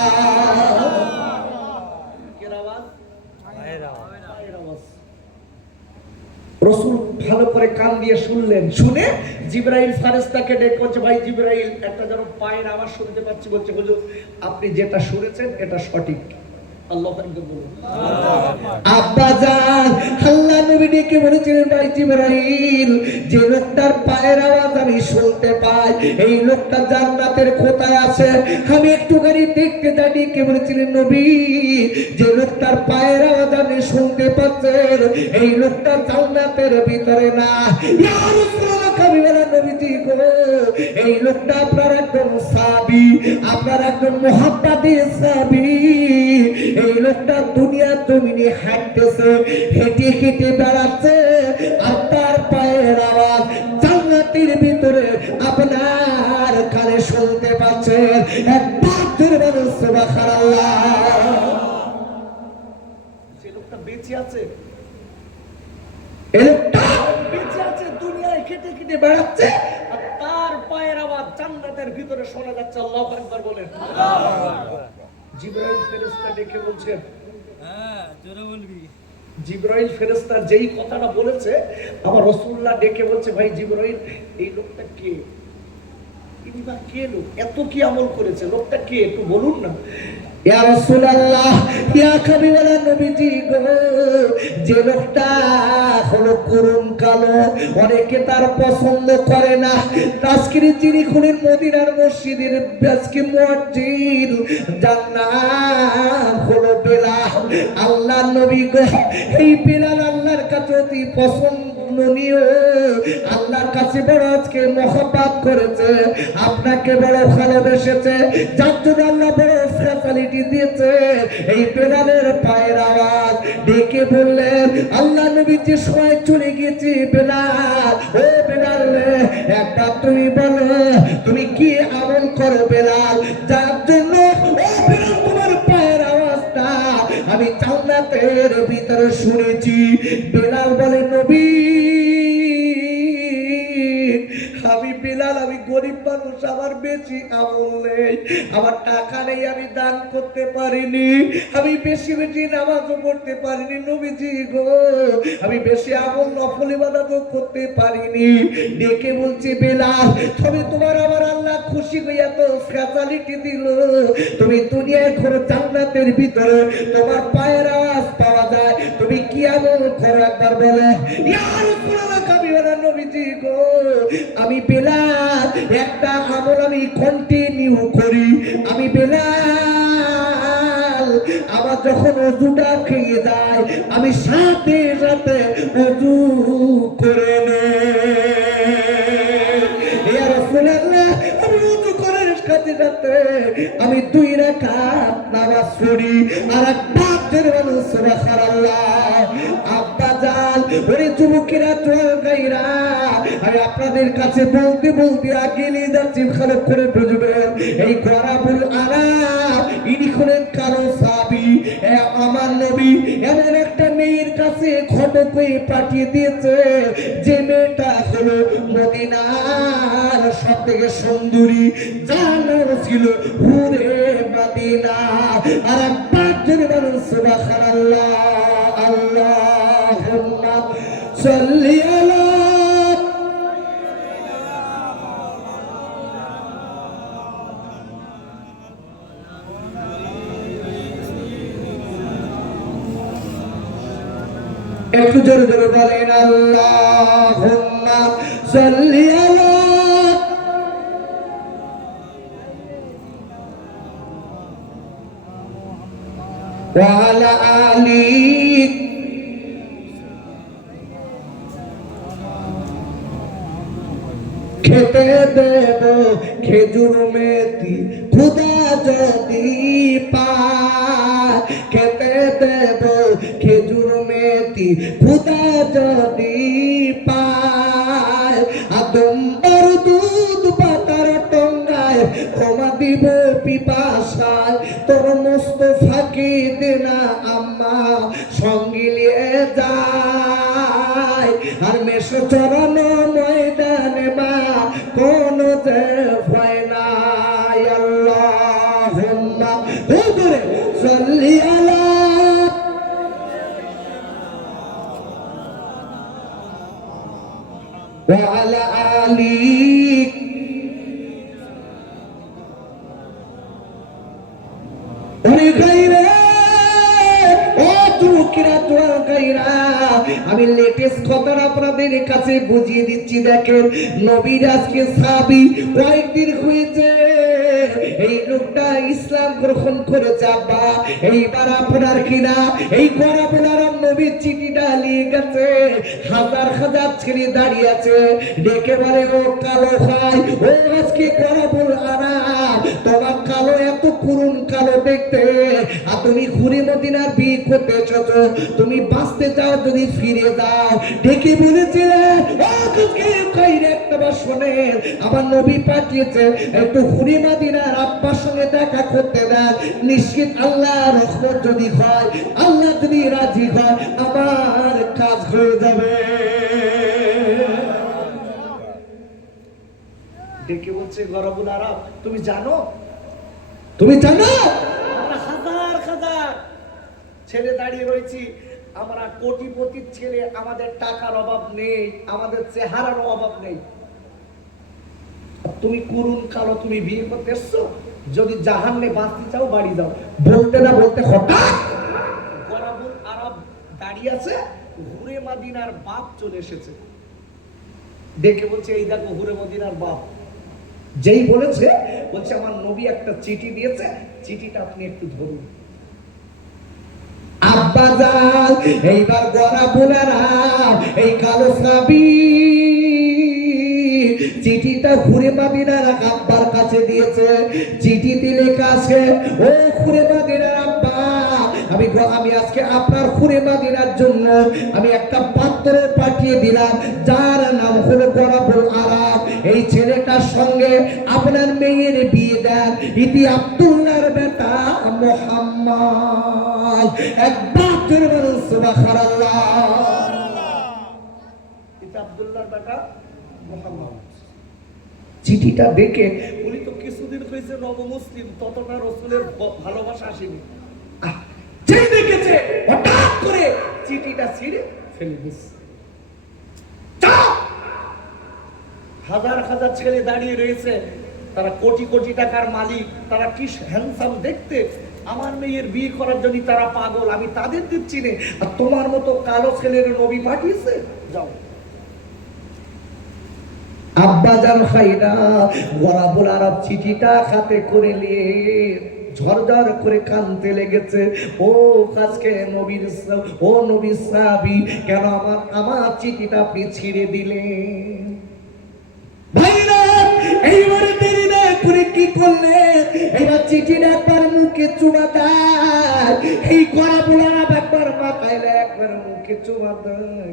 রাসূল ভালো করে কান দিয়ে শুনলেন। শুনে জিবরাইল ফেরেশতাকে ডেকে বলছে, ভাই জিবরাইল, একটা যেন পায়ের আওয়াজ শুনতে পাচ্ছি। বলছে, হুজুর আপনি যেটা শুনেছেন এটা সঠিক। আল্লাহু আকবার বলুন। আব্বাজান আল্লাহ নবী ডেকে বলেছিলেন, ভাই জিবরাইল, যে লোকটার পায়ের আওয়াজ আমি শুনতে পাই, এই লোকটা জান্নাতের কোথায় আছে? আমি একটুখানি দেখতে যাই। ডেকে বলেছিলেন, নবী, যে লোকটার পায়ের আওয়াজ আমি শুনতে পাচ্ছেন, এই লোকটা জান্নাতের ভিতরে না। ইয়া রাসূলুল্লাহ, কবি বলেন, নবীজি গো, এই লোকটা আপনার একজন সাহাবী, আপনার একজন মুহাব্বতি সাহাবী। এই লোকটা দুনিয়া জমিনে হাঁটতেছে, হেঁটে হেঁটে বেড়াচ্ছে, আর তার পায়ের আওয়াজ জান্নাতের ভিতরে আপনার কানে শুনতে পাচ্ছেন। একবার জোরে বলুন সুবহানাল্লাহ। সে লোকটা বেঁচে আছে, এই লোকটা বেঁচে আছে, দুনিয়ায় হেঁটে হেঁটে বেড়াচ্ছে, আর তার পায়ের আওয়াজ জান্নাতের ভিতরে শোনা যাচ্ছে। আল্লাহু আকবার বলেন। জিবরাইল ফেরেশতা ডেকে বলছেন, জোরে বলবি। জিবরাইল ফেরেশতা যেই কথাটা বলেছে, আমার রাসূলুল্লাহ ডেকে বলছে, ভাই জিবরাইল, এই লোকটা কে? ইনি বা কে লোক? এত কি আমল করেছে? লোকটা কে একটু বলুন না। ইয়া রাসূলুল্লাহ, ইয়া হাবিবাল্লাহ, নবীজি গো, যে লোকটা হলো করুণ কালো, অনেকে তার পছন্দ করে না। আজকের যিনি খুলেন মদিনার মসজিদের আজকে মুয়াজ্জিন, যার নাম হলো বেলাল। আল্লাহর নবী গো, এই বেলাল আল্লাহর কাছে অতি পছন্দনীয়, আল্লাহর কাছে বড় আজকে মহব্বত করেছে, আপনাকে বড় ভালোবেসেছে, যার জন্য আল্লাহ বড় ফ্যাসিলিটি দিয়েছে। এই বেলালের পায়ের আওয়াজ ডেকে বললেন, আল্লাহ নবী যে সময় চলে গেছে, বেলাল, ও বেলাল রে, একটা তুমি বলো, তুমি কি আমল করো বেলাল, যার জন্য ও বেলাল তোমার পায়ের আওয়াজটা আমি জান্নাতের ভিতরে শুনেছি। বেলাল বলে, নবী, আমি বেলাল, আমি গরিব মানুষ, আমার বেশি আমল নেই, আমার টাকা নেই, আমি দান করতে পারিনি, আমি বেশি বেশি নামাজও পড়তে পারিনি নবীজি গো, আমি বেশি আমল নফল ইবাদতও করতে পারিনি। ডেকে বলছে, বেলাল, তবে তোমার আমার আল্লাহ খুশি হইয়া তো ফ্যাসিলিটি দিল, তুমি দুনিয়ায় ঘোরো, জান্নাতের ভিতরে তোমার পায়ের আওয়াজ পাওয়া যায়, তুমি কি আমল করো একবার বলো। ইয়া রাসূলুল্লাহ, কাবিরা নবীজি গো, আমি বেলাল একটা আমল আমি কন্টিনিউ করি, আমি বেলাল আমার যখন ওযুটা খেয়ে যায়, আমি সাথে সাথে ওযু করে নেই। ইয়া রাসূলুল্লাহ, আমি ওযু করার সাথে সাথে আমি 2 রাকাত নামাজ পড়ি, আর একবার বলুন সুবহানাল্লাহ। আব্বা জান, ওরে যুবকেরা, চল গাইরা, আমি আপনাদের কাছে বলতে বলতে আগে নিয়ে যাচ্ছি, ভালো করে বুঝবেন। এই গরাবুল আরাব, ইনি হলেন কারো সাহাবী, আমার নবী এমন একটা মেয়ের কাছে খবর পেয়ে পাঠিয়ে দিয়েছে, যে মেয়েটা হলো মদিনার সব থেকে সুন্দরী, যার নাম ছিল হুরে মদিনা। আর একবার জন্য বলুন সুবহানাল্লাহ। আল্লাহুম্মা সাল্লি আলা একটু জোরে জোরে বলেন, আল্লাহুম্মা সাল্লি আলা ওয়া আলা আলি। খেতে দেব খেজুর মেথি খুদা যদি পায়, খেতে দেব খেজুর মেথি খুদা যদি পায়, আদম্বর দুধ পাতার টঙ্গায় ক্ষমা দিব পিপাসায়, তোর মুস্তাফাকে দে না আম্মা সঙ্গে নিয়ে যায়, আর মেশো চরণ ময়দানে মা কোনো যে ভয় নাই। আল্লাহুম্মা সাল্লি আলা ওয়া আলা আলি। আমি লেটেস্ট কথাটা আপনাদের কাছে বুঝিয়ে দিচ্ছি, দেখেন, নবীর আজকে সাহাবী কয়েকদিন হয়েছে, এই লোকটা ইসলাম গ্রহণ করেছে। আব্বা, এইবার আপনার কিনা এই গরাবুল আরাম নবীর চিঠিটা নিয়ে গেছে, হাজার হাজার ছেলে দাঁড়িয়ে আছে, ডেকে বলে, ও কালো ভাই, ও আজকে গরাবুল আরাম, তোমার কালো এত করুণ কালো দেখতে, আর তুমি ঘুরে মদিনার বিয়ে করতে এসেছো, তুমি বাঁচতে চাও যদি ফিরে যাও। ডেকে বলেছিলে, একটাবার শোনেন, আমার নবী পাঠিয়েছে, একটু ঘুরে মদিনার আব্বার সঙ্গে দেখা করতে দেন, নিশ্চিত আল্লাহ রহমত যদি হয়, আল্লাহ যদি রাজি হয়, আমার কাজ হয়ে যাবে। ডেকে বলছে, গরাবুল আরাব, তুমি জানো, তুমি জানো, আমরা হাজার হাজার ছেলে দাঁড়িয়ে রয়েছি, আমরা কোটিপতির ছেলে, আমাদের টাকার অভাব নেই, আমাদের চেহারার অভাব নেই। তুমি কুরুন কালো, তুমি বিয়ে করতে এসছো, যদি জাহান্নে বাঁচতে চাও বাড়ি যাও। বলতে না বলতে হঠাৎ গরাবুল আরব দাঁড়িয়ে আছে, হুরে মদিনার বাপ চলে এসেছে। দেখে বলছে, এই দেখো হুরে মদিনার বাপ। যেই বলেছে, বলছে আমার নবী একটা চিঠি দিয়েছে, চিঠিটা আপনি একটু ধরুন। আব্বাজান, এইবার গরাবুল আরব এই কালো সাবি চিঠিটা ঘুরে মদিনার আব্বার কাছে দিয়েছে। চিঠিতে লেখা আছে, ও ঘুরে মদিনার আব্বা, আমি আজকে আপনার ঘুরে মদিনার জন্য আমি একটা পাত্র পাঠিয়ে দিলাম, যার নাম হলো গরাবুল আরব। এই ছেলেটার সঙ্গে আপনার মেয়ের বিয়ে দেন, ইতি আব্দুল্লাহর বেটা মুহাম্মদ। একবার জোরে বলুন সুবহানাল্লাহ। ইতি আব্দুল্লাহর বেটা মুহাম্মদ। চিঠিটা দেখে উনি তো কিছুদিন হয়েছে নবমুসলিম, ততটা রসুলের ভালোবাসা আসেনি। যেই দেখেছে হঠাৎ করে চিঠিটা ছিঁড়ে ফেলে দিচ্ছে। হাজার হাজার ছেলে দাঁড়িয়ে রয়েছে, তারা কোটি কোটি টাকার মালিক, তারা কি হ্যান্ডসাম দেখতে, আমার মেয়ের বিয়ে করার জন্য তারা পাগল, আমি তাদের দিচ্ছি না। আর তোমার মতো কালো ছেলের নবী পাঠিয়েছে, যাও। আব্বাজান খাইরা গরাবুল আরব চিঠিটা হাতে করে নিয়ে ঝরঝর করে কাঁদতে লেগেছে। ও আজকে নবীর, ও নবীর সাহাবী, কেন আমার চিঠিটা আপনি ছিঁড়ে দিলেন? ভাইরা এইবারে দেরি না করে কি করলেন, এবার চিঠিটা একবার মুখে চুমা দেয়। এই গরাবুল আরব একবার মাথায় একবার মুখে চুমা দেয়,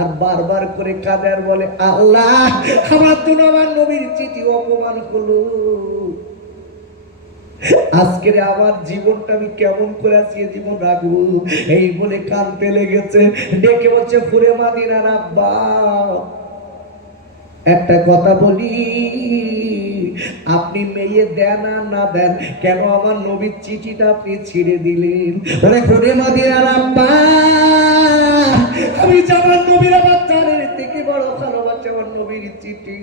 আর বারবার করে কাঁদে আর বলে, আল্লাহ আমার জন্য আমার নবীর চিঠি অপমান হলো, আজকের আমার জীবনটা আমি কেমন করে আছি, জীবন রাখবো। এই বলে কাঁদতে লেগেছে। ডেকে বলছে, হুরে মদিনার আব্বা, একটা কথা বলি, আপনি মেয়ে দেন আর না দেন, কেন আমার নবীর চিঠিটা আপনি ছিঁড়ে দিলেন? বলে, হুরে মদিনার আব্বা, আমি আমার নবীর বাচ্চাদের থেকে বড় ভালোবাসি আমার নবীর চিঠি,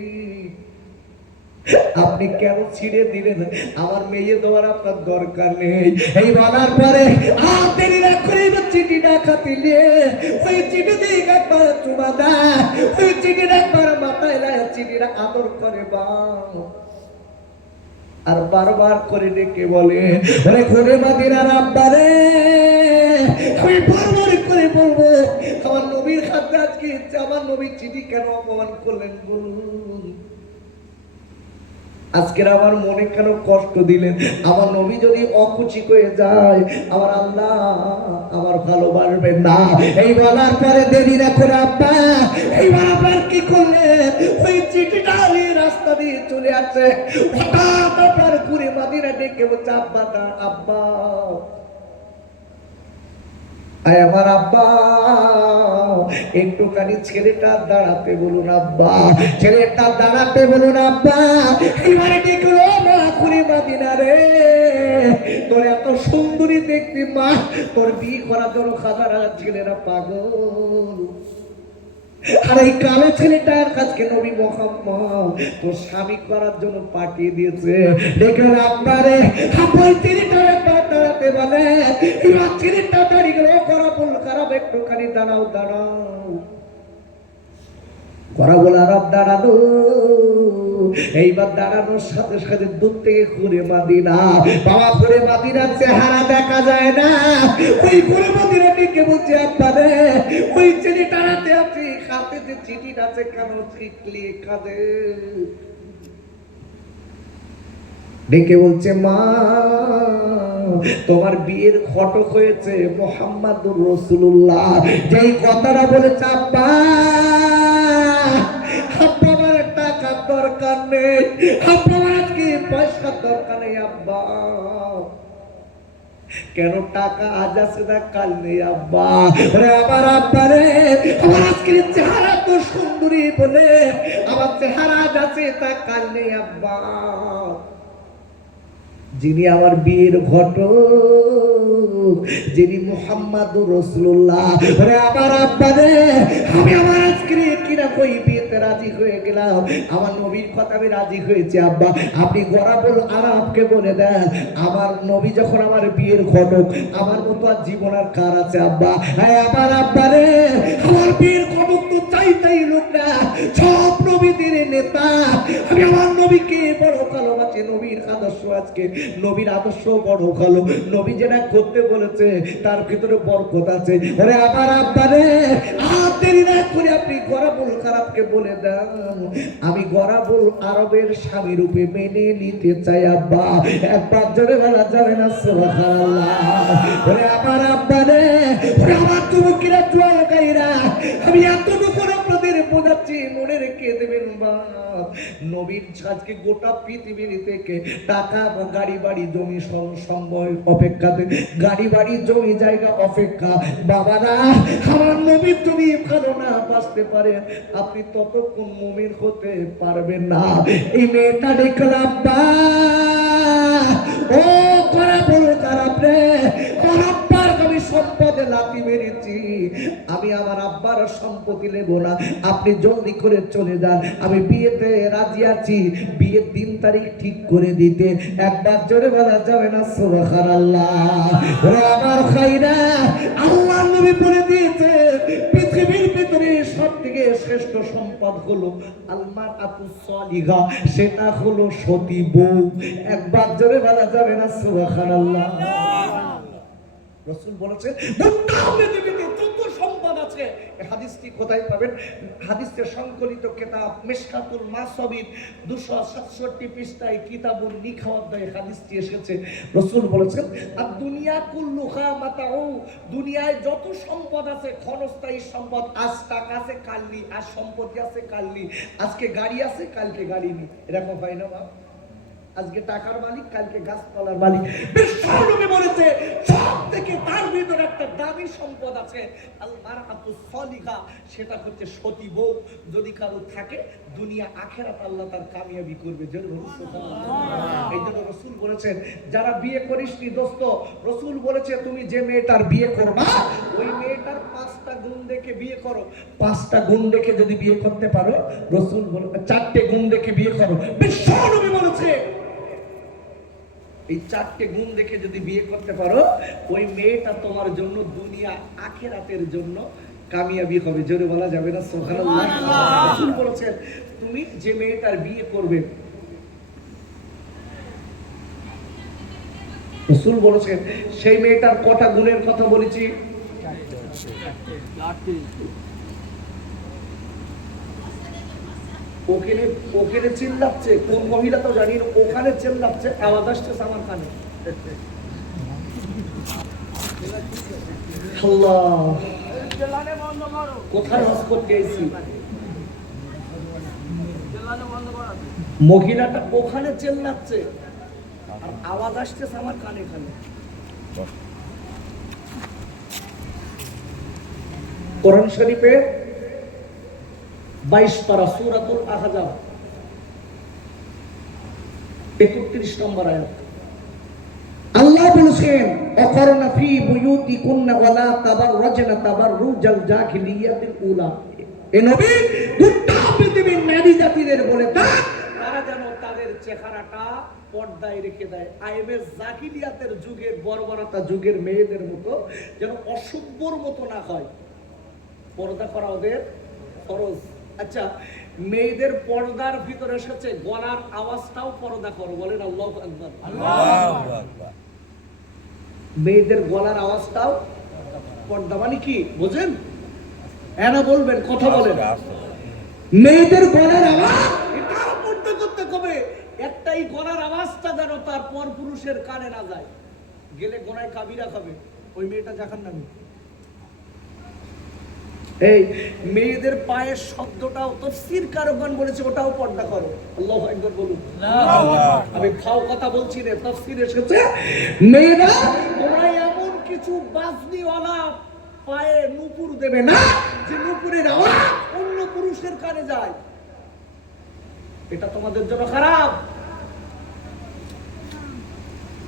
আপনি কেন ছিঁড়ে দিলেন? আমার মেয়ে দেওয়ার আপনার দরকার নেই। এই বলার পরে আর দেরি না করে চিঠিটা খাতে নিয়ে ওই চিঠি দিয়ে একবার চুমা দেয়, ওই চিঠির একবার মাথায় দেয়, চিঠিটা আদর করে বাপ, আর বারবার করে ডেকে বলে, ঘুরে মদিনার আব্বা রে, আমি বারবার করে বলবো, আমার নবীর খাতে আজকে আমার নবীর চিঠি কেন অপমান করলেন বলুন? আজকের আমার মনে কেন কষ্ট দিলেন? আমার নবী যদি অকুচি হয়ে যায়, আমার আল্লাহ আমার ভালোবাসবেন না। এই বলার পরে দেরি না করে আব্বা এইবার আপনার কি করলেন? ওই চিঠিটা নিয়ে রাস্তা দিয়ে চলে আসছে, হঠাৎ আপনার ঘুরে মদিনা ডেকে বলছে, আব্বা দা, আব্বা, আয় আমার আব্বা, একটুখানি ছেলেটা দাঁড়াতে বলুন আব্বা, ছেলেটা দাঁড়াতে বলুন আব্বা। এইবারে দেখলো মা ঘুরে মদিনা রে, তোর এত সুন্দরী দেখতে মা, তোর বিয়ে করার জন্য হাজার ছেলেরা পাগল, আর এই কালো ছেলেটার কাছে নবী মুহাম্মদ তোর স্বামী করার জন্য পাঠিয়ে দিয়েছে। দেখলেন আপনারে হাফাই ছেলেটা একবার দাঁড়াতে বলে, এবার ছেলেটা দাঁড়িয়ে গেল, গরাবুল আরব একটুখানি দাঁড়াও দাঁড়াও। গরাবুল আরব দাঁড়ানো, এইবার দাঁড়ানোর সাথে সাথে দূর থেকে ঘুরে মদিনা, বাবা ঘুরে মদিনার চেহারা দেখা যায় না। ওই ঘুরে মদিনা দিকে বলছে, আপনারে ওই ছেলেটাতে আছে, হাতে যে চিঠিটা আছে কেন চিঠলি কাঁদে? ডেকে বলছে, মা তোমার বিয়ের ঘটক হয়েছে মুহাম্মাদুর রাসূলুল্লাহ। যেই কথাটা বলেছে, আব্বা আমার টাকার দরকার নেই, আমার আজকে পয়সার দরকার নেই আব্বা। কেন? টাকা আজ আছে না কাল নেই আব্বা। আমার আব্বা রে, আমার আজকের চেহারা তো সুন্দরী বলে আমার চেহারা আজ আছে তা কাল নেই আব্বা। যিনি আমার বিয়ের ঘটক, যিনি মুহাম্মাদুর রাসূলুল্লাহ। ওরে আমার আব্বা রে, আমি আমার আজকে কিনা কই বিয়েতে রাজি হয়ে গেলাম, আমার নবীর কথা আমি রাজি হয়েছি। আব্বা আপনি গরাবুল আরাবকে বলে দেন, আমার নবী যখন আমার বিয়ের ঘটক, আমার মতো আর জীবন আর কার আছে আব্বা? হ্যাঁ আমার আব্বা রে, আমার বিয়ের ঘটক তো চাইতেই লোক না, সব নবীদের নেতা। আমি আমার নবীকে বড় ভালোবাসি, নবীর আদর্শ আজকে নবীর আদর্শ বড় ভালো। নবী যেটা করতে বলেছে তার ভিতরে বরকত আছে। ওরে আমার আব্বা রে, আর দেরি না করে আপনি গরাবুল আরবকে বলে দেন, আমি গরাবুল আরবের স্বামী রূপে মেনে নিতে চাই আব্বা। একবার জোরে বলা যাবে না সুবহানাল্লাহ? ওরে আমার আব্বা রে, ওরে আমার যুবকেরা জোয়ালকাইরা, আমি এতটুকু আপনাদের বোঝাচ্ছি, মনে রেখে দেবেন বাপ, নবীর আজকে গোটা পৃথিবীর থেকে টাকা গাড়ি বাড়ি জমি সময় অপেক্ষাতে, গাড়ি বাড়ি জমি জায়গা অপেক্ষা, বাবারা আমার নবীর তুমি ভালো না বাঁচতে পারেন, আপনি ততক্ষণ মুমিন হতে পারবেন না। এই মেয়েটা দেখলাম বা ও করা বড় খারাপ রে, আব্বার আমি সম্পদে লাথি মেরেছি, আমি আমার আব্বার সম্পত্তি নেব না, আপনি জলদি করে চলে যান, আমি বিয়েতে রাজি আছি, বিয়ের দিন তারিখ ঠিক করে দিতে। একবার জোরে বলা যাবে না সুবহানাল্লাহ? ওরে আমার খাইরা, আল্লাহর নবী বলে দিয়েছে পৃথিবীর ভিতরে সবথেকে শ্রেষ্ঠ সম্পদ হলো আল-মারআতুস সালিহা, সেটা হলো সতী বউ। একবার জোরে বলা যাবে না সুবহানাল্লাহ? রাসূল বলেছেন গোটা পৃথিবীতে যত সম্পদ আছে, এই হাদিসটি কোথায় পাবেন? হাদিসের সংকলিত কিতাব মিশকাতুল মাসাবির 267 পৃষ্ঠায় কিতাবুন নিকাহ অধ্যায়ে হাদিসটি এসেছে। রাসূল বলেছেন আর দুনিয়া কুল্লুহা মাতাউ, দুনিয়ায় যত সম্পদ আছে ক্ষণস্থায়ী সম্পদ, আজ টাকা আছে কাল নেই, আজ সম্পত্তি আছে কাল নেই, আজকে গাড়ি আছে কালকে গাড়ি নেই, এরকম হয় না বাবা? আজকে টাকার মালিক কালকে গাছপালার মালিক। বিশ্বনবী বলেছে সবথেকে তার ভিতরে একটা দামি সম্পদ আছে আল-মারআতুস সালিহা, সেটা হচ্ছে সতী বউ। যদি কারো থাকে দুনিয়া আখিরাত আল্লাহ তার কামিয়াবি করবে। এই জন্য রাসূল বলেছেন যারা বিয়ে করিসনি দোস্ত, রাসূল বলেছে তুমি যে মেয়েটার বিয়ে করবা ওই মেয়েটার 5টা গুণ দেখে বিয়ে করো। 5টা গুণ দেখে যদি বিয়ে করতে পারো, রাসূল বলে 4টে গুণ দেখে বিয়ে করো। বিশ্বনবী বলেছে এই 4টে গুণ দেখে যদি বিয়ে করতে পারো, ওই মেয়েটা তোমার জন্য দুনিয়া আখিরাতের জন্য কামিয়াবি হবে। জোরে বলা যাবে না সুবহানাল্লাহ? রাসূল বলেছেন তুমি যে মেয়েটার বিয়ে করবে, রাসূল বলেছেন সেই মেয়েটার কটা গুণের কথা বলেছি? ওখানে ওখানে চিল্লাচ্ছে, কোন মহিলা তো জানি না, ওখানে চিল্লাচ্ছে, আওয়াজ আসছে আমার কানে। আল্লাহ, কোথায় হজ করতে এসেছি? মহিলাটা ওখানে চিল্লাচ্ছে আর আওয়াজ আসছে আমার কানে কানে। কোরআন শরীফে 22 পারা সূরাতুল আহজাব 31 নম্বর আয়াত আল্লাহ বলেছেন অকরনা ফি বুয়ুতিকুন্না ওয়ালা তাবাররাজনা তাবাররুজাল জাহিলিয়াতিল উলা। এ নবী গোটা পৃথিবীর নারী জাতিদের বলে তারা যেন তাদের চেহারাটা পর্দায় রেখে দেয়, আইবে জাহিলিয়াতের যুগের বর্বরতা যুগের মেয়েদের মতো যেন অসভ্যর মতো না হয়। পর্দা করা ওদের ফরজ। আচ্ছা, মেয়েদের পর্দার ভিতরে এসেছে গলার আওয়াজটাও পর্দা করো, বলেন আল্লাহু আকবার। আল্লাহু আকবার। মেয়েদের গলার আওয়াজটাও পর্দা মানে কি বোঝেন? এনা বলবেন, কথা বলেন। মেয়েদের গলার আওয়াজ এটাও পর্দা করতে হবে। একটাই গলার আওয়াজটা যেন তার পর পুরুষের কানে না যায়, গেলে গোনায় কাবিরা খাবে, ওই মেয়েটা জাহান্নামী। এই মেয়েদের পায়ের শব্দটাও তাফসীর কারকগণ বলেছে ওটাও পর্দা করো। আল্লাহু আকবার বলুন। আমি ফাও কথা বলছি না, তাফসীর এসেছে মেয়েরা তোমরা এমন কিছু বাজনিওয়ালা পায়ে নূপুর দেবে না যে নূপুরের আওয়াজ অন্য পুরুষের কানে যায়, এটা তোমাদের জন্য খারাপ।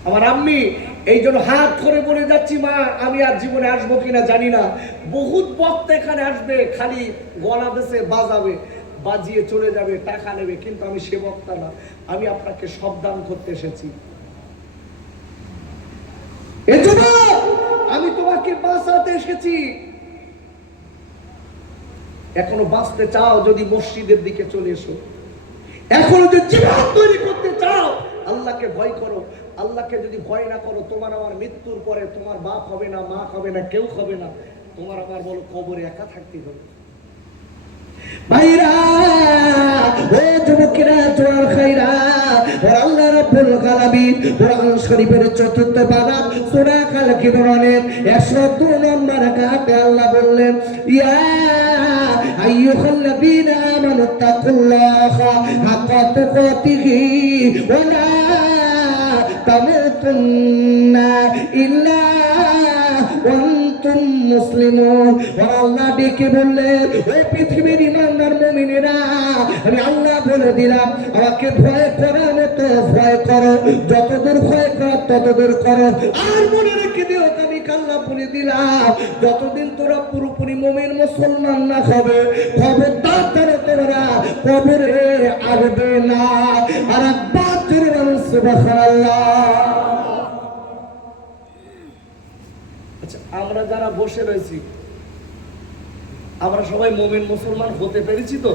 আমার আম্মি এই জন্য হাত করে বলে যাচ্ছি, মা আমি আর জীবনে আসবো কিনা জানি না, বহুত বক্তা এখানে আসবে, খালি গলা দেশে বাজাবে, বাজিয়ে চলে যাবে, টাকা নেবে, কিন্তু আমি সে বক্তা না, আমি আপনাকে সাবধান করতে এসেছি। এজন্য আমি তোমাকে বাঁচাতে এসেছি। এখনো বাঁচতে চাও যদি মসজিদের দিকে চলে এসো, এখনো যদি জীবন তৈরি করতে চাও আল্লাহকে ভয় করো। আল্লাহকে যদি ভয় না করো, তোমার আমার মৃত্যুর পরে তোমার বাপ হবে না, মা হবে না, কেউ হবে না, তোমার আমার বলো কবরে একা থাকতে হবে। ভাইরা ও যুবকেরা, জোয়ার খাইরা, আর আল্লাহ রাব্বুল আলামিন কোরআন শরীফের ৪র্থ পারা সূরা আল কিমরানের ১০২ নম্বর আয়াতে আল্লাহ বললেন, ইয়া আইয়ুহাল্লাযীনা আমানু তাকুল্লাহা হাক্কা তুকাতিহি ওয়া লা তামুতুন্না ইল্লা ওয়া আনতুম মুসলিমুন। আল্লাহ ডেকে বললেন, ওই পৃথিবীর ইমানদার মুমিনেরা, আমি আল্লাহ বলে দিলাম, আমাকে ভয় করার মতো ভয় করো, যতদূর ভয় করো ততদূর করো। আর মনে রেখে দিও, আমি আল্লাহ বলে দিলাম, যতদিন তোরা পুরোপুরি মুমিন মুসলমান না হবে, খবরদার তারা তোমরা কবরে আসবে না। আর একবার জোরে বলুন সুবহানাল্লাহ। আচ্ছা, আমরা যারা বসে রয়েছি, আমরা সবাই মুমিন মুসলমান হতে পেরেছি তো?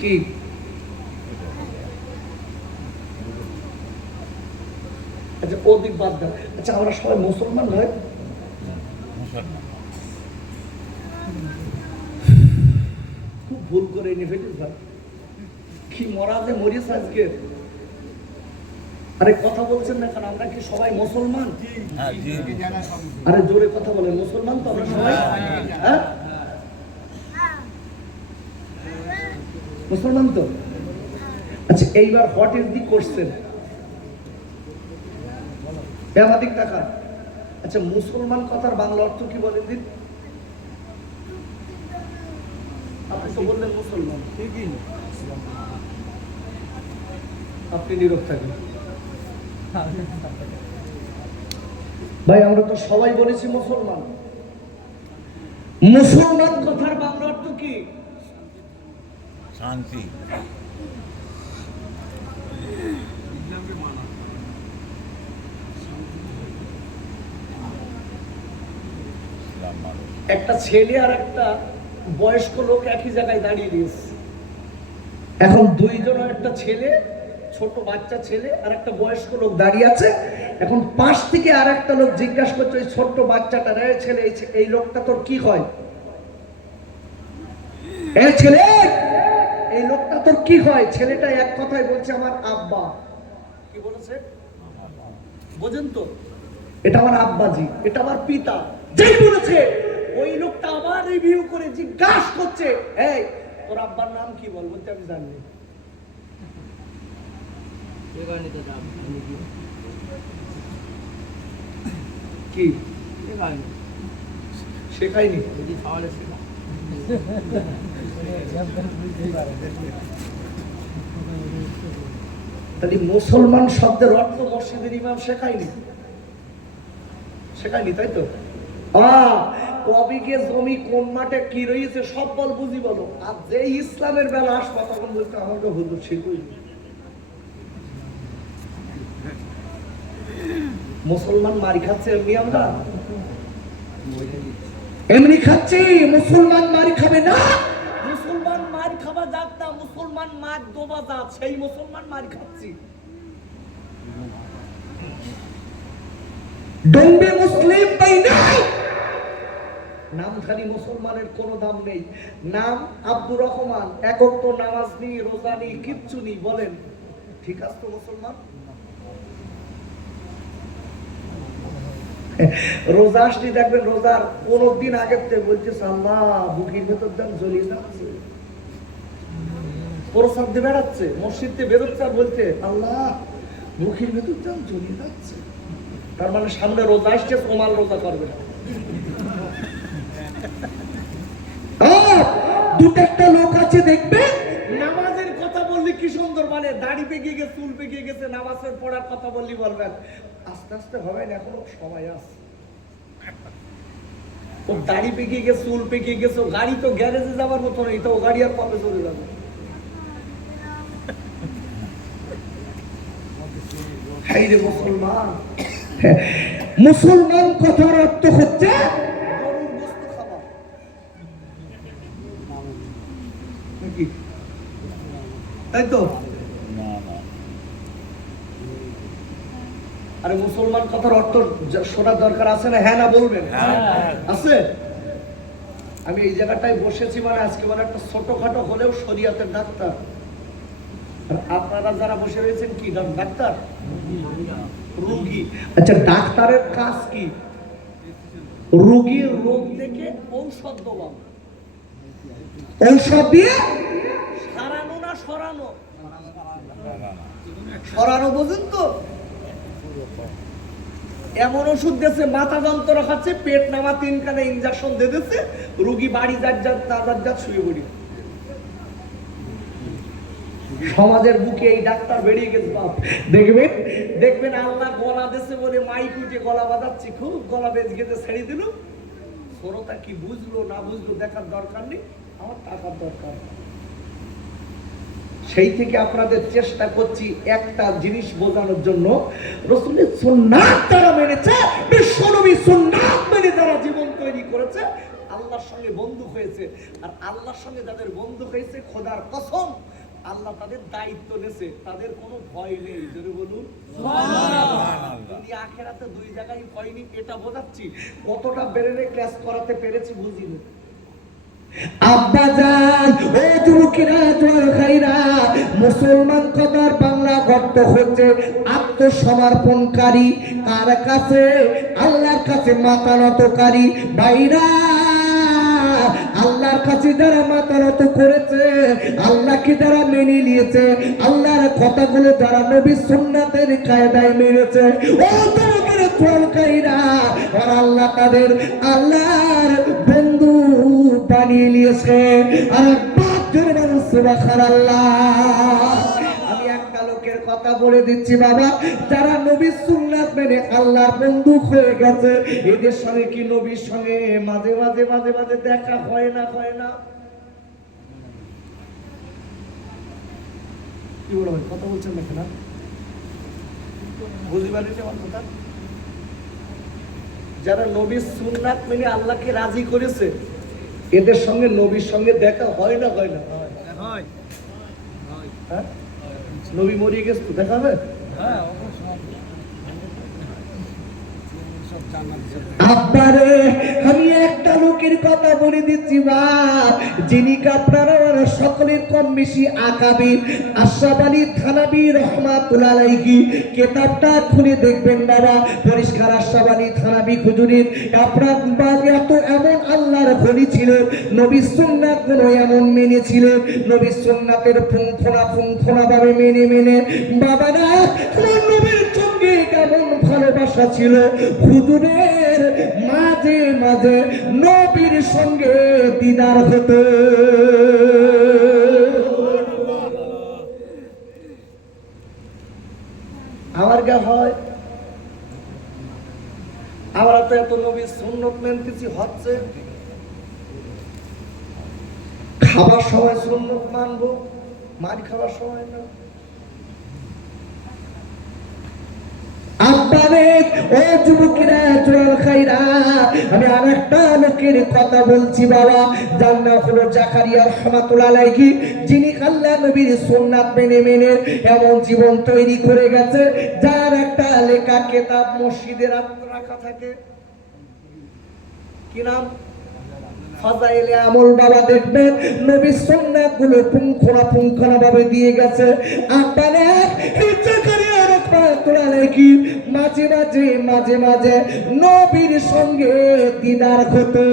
কি আচ্ছা ওদিক বাদ দাও। আচ্ছা, আমরা সবাই মুসলমান হয়? খুব ভুল করে এনে ফেলিস ভাই, কি মরাতে মরিস আজকে। আরে কথা বলছেন না কারণ আমরা কি সবাই মুসলমান? আরে জোরে কথা বলেন, মুসলমান তো আমরা সবাই? হ্যাঁ, মুসলমান তো। আচ্ছা, এইবার হোয়াট ইজ দি কোশ্চেন? ব্যাপারিক টাকা। আচ্ছা, মুসলমান কথার বাংলা অর্থ কি বলেন দিন? আপনি তো বললেন মুসলমান, ঠিকই, আপনি নীরব থাকেন। ভাই আমরা তো সবাই বলেছি মুসলমান। মুসলমান কথার বাংলা অর্থ কি? শান্তি। একটা ছেলে আর একটা বয়স্ক লোক একই জায়গায় দাঁড়িয়ে দিয়েছে। এখন দুইজন, একটা ছেলে, ছোট বাচ্চা ছেলে আর একটা বয়স্ক লোক দাঁড়িয়ে আছে। এখন পাশ থেকে আর একটা লোক জিজ্ঞাসা করছে ওই ছোট্ট বাচ্চাটা, রে ছেলে, এই লোকটা তোর কি হয়? এই ছেলে, এই লোকটা তোর কি হয়? ছেলেটা এক কথায় বলছে আমার আব্বা। কি বলেছে বোঝেন তো? এটা আমার আব্বাজি, এটা আমার পিতা। যেই বলেছে ওই লোকটা আবার রিভিউ করে জিজ্ঞাসা করছে, এই তোর আব্বার নাম কি বল? বলতে আমি জানি কি শেখায়নি। তাহলে মুসলমান শব্দের অর্থ মসজিদের ইমাম শেখায়নি, শেখায়নি, তাই তো? কবিকে জমি কোন মাঠে কি রয়েছে সব বল বুঝি বলো। আর যে ইসলামের বেলা আসবা তখন বলতে আমাকে হুজুর শিখুই। মুসলমান মারি খাচ্ছে এমনি, আমরা এমনি খাচ্ছি। মুসলমান মারি খাবে না, মুসলমান মারি খাবা যাক না, মুসলমান মার দোবা যাক, সেই মুসলমান মারি খাচ্ছি। ডম্বে মুসলিম তাই নাই, নামধারী মুসলমানের কোনো দাম নেই। নাম আব্দুর রহমান, একক তো নামাজ নেই, রোজা নেই, কিচ্ছু নেই, বলেন ঠিক আছে তো মুসলমান? রোজা আসলে দেখবেন রোজার 15 দিন আগের থেকে বলতেছে আল্লাহ বুকের ভেতর দাম জ্বলিয়ে যাচ্ছে, প্রসাদ দিয়ে বেড়াচ্ছে, মসজিদ থেকে বেরোচ্ছে আর বলতে আল্লাহ বুকের ভেতর দাম জ্বলিয়ে যাচ্ছে। তার মানে সামনে রোজা আসছে, সোমাল রোজা করবে না। দুটো একটা লোক আছে দেখবে নামাজের কথা বললে বললি কি সুন্দর, মানে দাড়ি পেকে গেছে, চুল পেকে গেছে, নামাজের পড়ার কথা বললি বলবেন। আস্তে আস্তে হবে না, এখনো সময় আছে। ও দাড়ি পেকে গেছে, চুল পেকে গেছে, গাড়ি তো গ্যারেজে যাবার মতো নেই, তো ও গাড়ি আর কবে চলে যাবে? হাই রে মুসলমান, মুসলমান কথার অর্থ হচ্ছে গরুর গোশত খাওয়া নাকি, তাই তো? আরে মুসলমান কথার অর্থ শোনার দরকার আছে না? হ্যাঁ না বলবেন? আছে। আমি এই জায়গাটায় বসেছি মানে আজকে মানে একটা ছোটখাটো হলেও শরীয়তের ডাক্তার। আর আপনারা যারা বসে রয়েছেন কি ডাক্তার? রোগী। আচ্ছা, ডাক্তারের কাজ কি? রোগীর রোগ দেখে ঔষধ দেওয়া। ঔষধ দিয়ে সারানো না সরানো? সরানো বোঝেন তো? এমন ওষুধ দিয়েছে, মাথা যন্ত্রণা খাচ্ছে, পেট নামা, 3খানা ইনজেকশন দিয়ে দিচ্ছে, রোগী বাড়ি যাত শুয়ে পড়ি। সমাজের বুকে এই ডাক্তার বেরিয়ে গেছে বাপ। দেখবেন আল্লাহ গলা দেশে বলে মাইক উঠে গলা বাজাচ্ছি, খুব গলা বেজ গেতে ছেড়ে দিল। শ্রোতা কি বুঝলো না বুঝলো দেখার দরকার নেই, আমার টাকার দরকার। সেই থেকে আপনাদের চেষ্টা করছি একটা জিনিস বোঝানোর জন্য, রাসূলের সুন্নাত যারা মেনেছে, বিশ্বনবীর সুন্নাত মেনে যারা জীবন তৈরি করেছে, আল্লাহর সঙ্গে বন্ধু হয়েছে। আর আল্লাহর সঙ্গে যাদের বন্ধু হয়েছে, খোদার কসম আল্লাহ তাদের দায়িত্ব নেছে, তাদের কোনো ভয় নেই। যদি বলুন দুনিয়া আখিরাতে দুই জায়গায় ভয় নেই, এটা বোঝাচ্ছি। কতটা বেরেনে ক্লাস করাতে পেরেছি বুঝিনি। আব্বাজান, ও যুবকেরা, জোয়ার খাইরা, মুসলমান কথার বাংলা অর্থ হচ্ছে আত্মসমর্পণকারী। কার কাছে? আল্লাহর কাছে মাথা নতকারী। ভাইরা, আল্লাহর কাছে যারা মাথা নত করেছে, আল্লাহকে যারা মেনে নিয়েছে, আল্লাহর কথাগুলো যারা নবী সুন্নাতের কায়দায় মেনেছে, ও যুবকেরা, জোয়ার খাইরা, আর আল্লাহ তাদের আল্লাহর বন্ধু বানিয়ে নিয়েছে। আর সুবহানাল্লাহ। আমি একটা লোকের কথা বলে দিচ্ছি বাবা, যারা নবীর সুন্নাত মেনে আল্লাহর বন্ধু হয়ে গেছে, এদের সঙ্গে কি নবীর সঙ্গে মাঝে মাঝে মাঝে মাঝে দেখা হয় না? হয় না? কি বলো ভাই, কথা বলছেন না কেন? বুঝতে পারলি আমার কথা? যারা নবীর সুন্নাত মেনে আল্লাহকে রাজি করেছে, এদের সঙ্গে নবীর সঙ্গে দেখা হয় না? হয় না? হ্যাঁ, নবী মরিয়ে গেছে তো দেখা হবে? আব্বারে, আমি একটা লোকের কথা বলে দিচ্ছি বা, যিনি আপনারা সকলের কম বেশি আকাবির আশরাফ আলী থানভী রাহমাতুল্লাহ আলাইহি কিতাবটা খুলে দেখবেন বাবা, পরিষ্কার আশরাফ আলী থানভী হুজুরের আপনার বাবা এত এমন আল্লাহর খনি ছিলেন, নবীর সুন্নাত গুলো এমন মেনেছিলেন, নবীর সুন্নাতের পুঙ্খানা ভাবে মেনে বাবা না, নবীর সঙ্গে কেমন ভালোবাসা ছিল, হুজুরের মাঝে মাঝে নবীর সঙ্গে দিদার হতো। আমার গা হয়, আমরা তো এত নবীর সুন্নত মেনতেছি, হচ্ছে খাবার সময় সুন্নত মানবো, মার খাবার সময় না। আমি আরেকটা লোকের কথা বলছি বাবা, যার নাম হলো জাকারিয়া রাহমাতুল্লাহ আলাইহি, যিনি আল্লাহ নবীর সুন্নাত মেনে এমন জীবন তৈরি করে গেছে, যার একটা লেখা কিতাব মসজিদে রাখা থাকে। কি নাম? ফাজাইলে আমল। বাবা দেখবেন নবীর সুন্নাত গুলো পুঙ্খানা ভাবে দিয়ে গেছে। আপনারা জাকারিয়া রাহমাতুল্লাহ আলাইহি মাঝে মাঝে নবীর সঙ্গে দিদার হতো।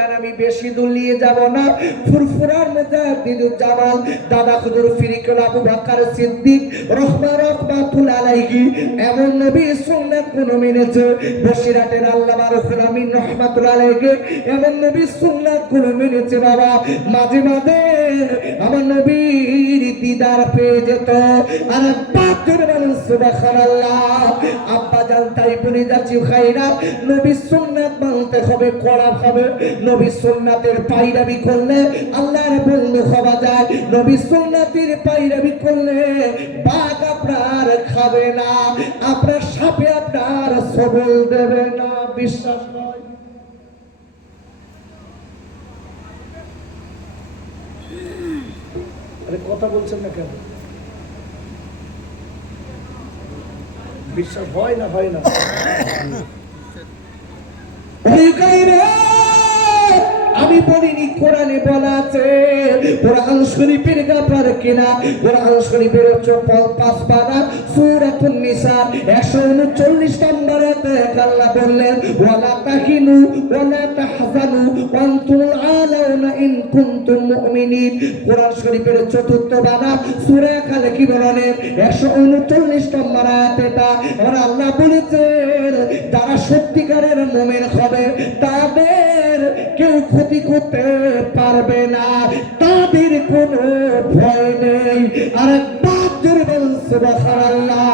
বললেন আমি বেশি দূর নিয়ে যাব না। ফুরফুরার মুজাদ্দিদুজ্জামান দাদা হুজুর ফিরিকুল আবু বকর সিদ্দিক রাহমাতুল্লাহ আলাইহি এমন নবীর সুন্নাত গুলো মেনেছে। বসিরহাটের আল্লামা রুহুল আমিন রাহমাতুল্লাহ আলাইহি এমন নবীর সুন্নাত গুলো মেনেছে বাবা। মাঝে মাঝে আমার নবীর দিদার পেয়ে যেত। আর পাকের বলেন সুবহানাল্লাহ। আব্বা জান তাই বলে যাচ্ছি খাইরা নবীর সুন্নাত মানতে হবে, করা হবে। নবীর সুন্নাতের পায়রাবি করলে আল্লাহর বন্ধু হওয়া যায়। নবীর সুন্নাতের পায়রাবি করলে বাঘ আপনার খাবে না, আপনার সাপে আপনার সবল দেবে না। বিশ্বাস নয়? আরে কথা বলছেন না কেন? বিশ্বাস হয় না? হয় না? আমি বলিনি, কোরআনে বলা আছে। কোরআন শরীফের ব্যাপারে কিনা কোরআন শরীফের 5 পারা সূরাতুন নিসা 139 নম্বর আয়াতে আল্লাহ বললেন ওয়ালা তাহিনু ওয়ালা তাহজানু ওয়া আনতুম আলাউনা ইন কুনতুম মুমিনিন। কোরআন শরীফের 4th পারা সূরা কালে কি বলেন 139 নম্বর আয়াতে আর আল্লাহ বলেছেন যারা সত্যিকারের মুমিন হবে তাদের কেউ ক্ষতি করতে পারবে না, তাদের কোনো ভয় নেই। আর একবার জোরে বলুন সুবহানাল্লাহ।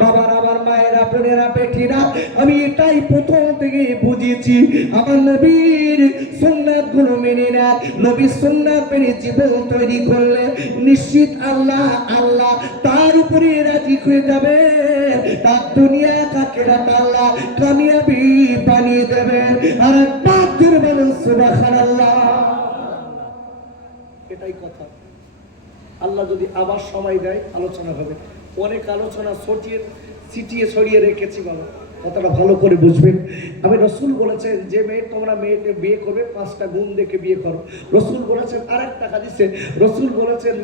বাবার, আমার মায়েরা, বোনেরা, বেটিরা, আমি এটাই প্রথম থেকে বুঝেছি আমার নবীর সুন্নাত গুলো মেনে না, নবীর সুন্নাত মেনে জীবন তৈরি করলে নিশ্চিত আল্লাহ তার উপরে রাজি হয়ে যাবে। তার দুনিয়া আখিরাত আল্লাহ কামিয়াবি বানিয়ে দেবে। আর একবার জোরে বলুন সুবহানাল্লাহ। এটাই কথা। আল্লাহ যদি আবার সময় দেয় আলোচনা হবে। অনেক আলোচনা ছিটিয়ে ছড়িয়ে রেখেছি বাবা, কথাটা ভালো করে বুঝবেন। আমি রসুল বলেছেন যে তোমরা মেয়েকে বিয়ে করবে 5টা গুণ দেখে বিয়ে করো। রসুল বলেছেন আরেকটা হাদিসে রসুল বলেছেন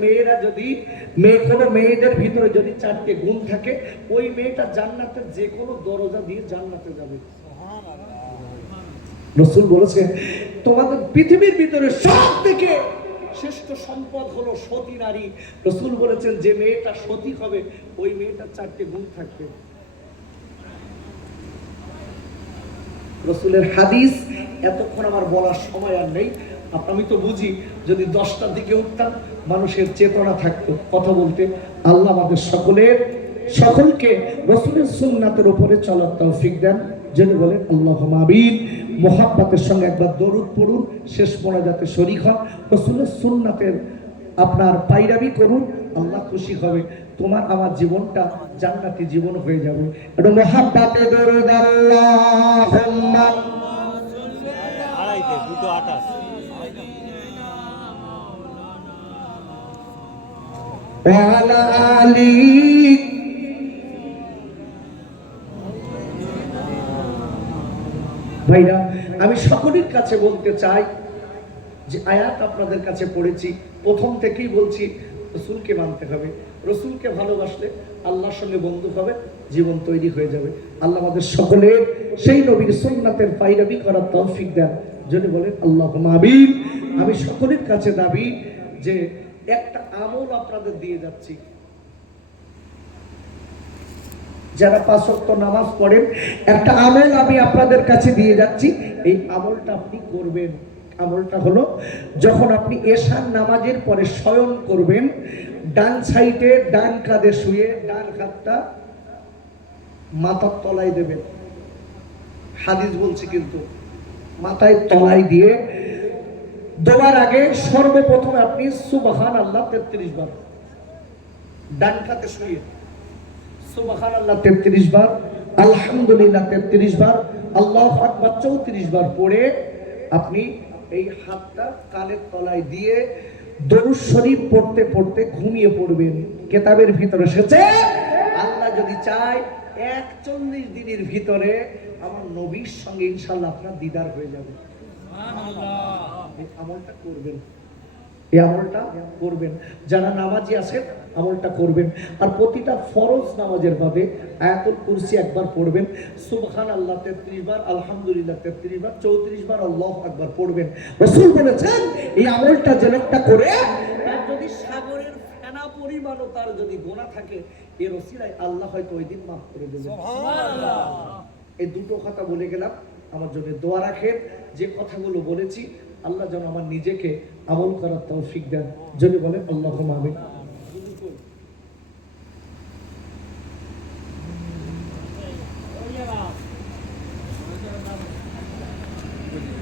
কোনো মেয়েদের ভিতরে যদি 4টে গুণ থাকে ওই মেয়েটা জান্নাতের যে কোনো দরজা দিয়ে জান্নাতে যাবে। রসুল বলেছেন তোমাদের পৃথিবীর ভিতরে সব থেকে শ্রেষ্ঠ সম্পদ হলো সতী নারী। রসুল বলেছেন যে মেয়েটা সতী হবে ওই মেয়েটার 4টে গুণ থাকবে। রসুলের হাদিস এতক্ষণ আমার বলার সময় আর নেই। আমি তো বুঝি যদি 10টার দিকে উঠতাম মানুষের চেতনা থাকতো কথা বলতে। আল্লাহ আমাদের সকলকে রসুলের সুন্নাতের উপরে চলার তৌফিক দেন। যিনি বলেন আল্লাহুম্মা আমিন। মোহাব্বতের সঙ্গে একবার দরুদ পড়ুন, শেষ মোনাজাতে শরীক হন, রসুলের সুন্নাতের আপনার পায়রাবি করুন, আল্লাহ খুশি হবে। তোমার আমার জীবনটা জান্নাতি জীবন হয়ে যাবে। এটা মোহাব্বতে দরুদ আল্লাহুম্মা আড়াইতে 228 ওয়া আলা আলি। ভাইরা, আমি সকলের কাছে বলতে চাই যে আয়াত আপনাদের কাছে পড়েছি, প্রথম থেকেই বলছি রসুলকে মানতে হবে। রসুলকে ভালোবাসলে আল্লাহর সঙ্গে বন্ধু হবে, জীবন তৈরি হয়ে যাবে। আল্লাহ আমাদের সকলের সেই নবীর সুন্নাতের পায়রাবি করার তৌফিক দেন। যদি বলেন আল্লাহুম্মা আমিন। আমি সকলের কাছে দাবি যে একটা আমল আপনাদের দিয়ে যাচ্ছি। যারা 5 ওয়াক্ত নামাজ পড়েন একটা আমল আমি আপনাদের কাছে দিয়ে যাচ্ছি, এই আমলটা আপনি করবেন। আমলটা হলো যখন আপনি এশার নামাজের পরে শয়ন করবেন, ডান সাইডে ডান কাঁধে শুয়ে ডান হাতটা মাথার তলায় দেবেন। হাদিস বলছি কিন্তু মাথায় তলায় দিয়ে দেওয়ার আগে সর্বপ্রথম আপনি সুবহানাল্লাহ 33 বার ডান কাঁধে শুয়ে সুবহানাল্লাহ 33 বার, আলহামদুলিল্লাহ 33 বার, আল্লাহু আকবার 34 বার পড়ে আপনি এই হাতটা কানের তলায় দিয়ে দরুদ শরীফ পড়তে পড়তে ঘুমিয়ে পড়বেন। কিতাবের ভিতরে এসেছে আল্লাহ যদি চায় 41 দিনের ভিতরে আমার নবীর সঙ্গে ইনশাআল্লাহ আপনার দিদার হয়ে যাবে। সুবহানাল্লাহ। এই আমলটা করবেন। এই আমলটা করবেন। যারা নামাজি আছেন আমলটা করবেন। আর প্রতিটা ফরজ নামাজের বাদে আয়াতুল কুরসি একবার পড়বেন, সুবহানাল্লাহ 33 বার, আলহামদুলিল্লাহ 33 বার, 34 বার আল্লাহু আকবার পড়বেন। রাসূল বলেছেন এই আমলটা যে লোকটা করে, তার যদি সাগরের ফেনা পরিমাণও তার যদি গুনাহ থাকে, এর ওসিলায় আল্লাহ হয়তো ওই দিন মাফ করে দেবেন। সুবহানাল্লাহ। এই দুটো কথা বলে গেলাম, আমার জন্য দোয়া রাখেন। যে কথাগুলো বলেছি আল্লাহ যেন আমার নিজেকে আমল করার তৌফিক দেন। যদি বলেন আল্লাহুম্মা আমিন।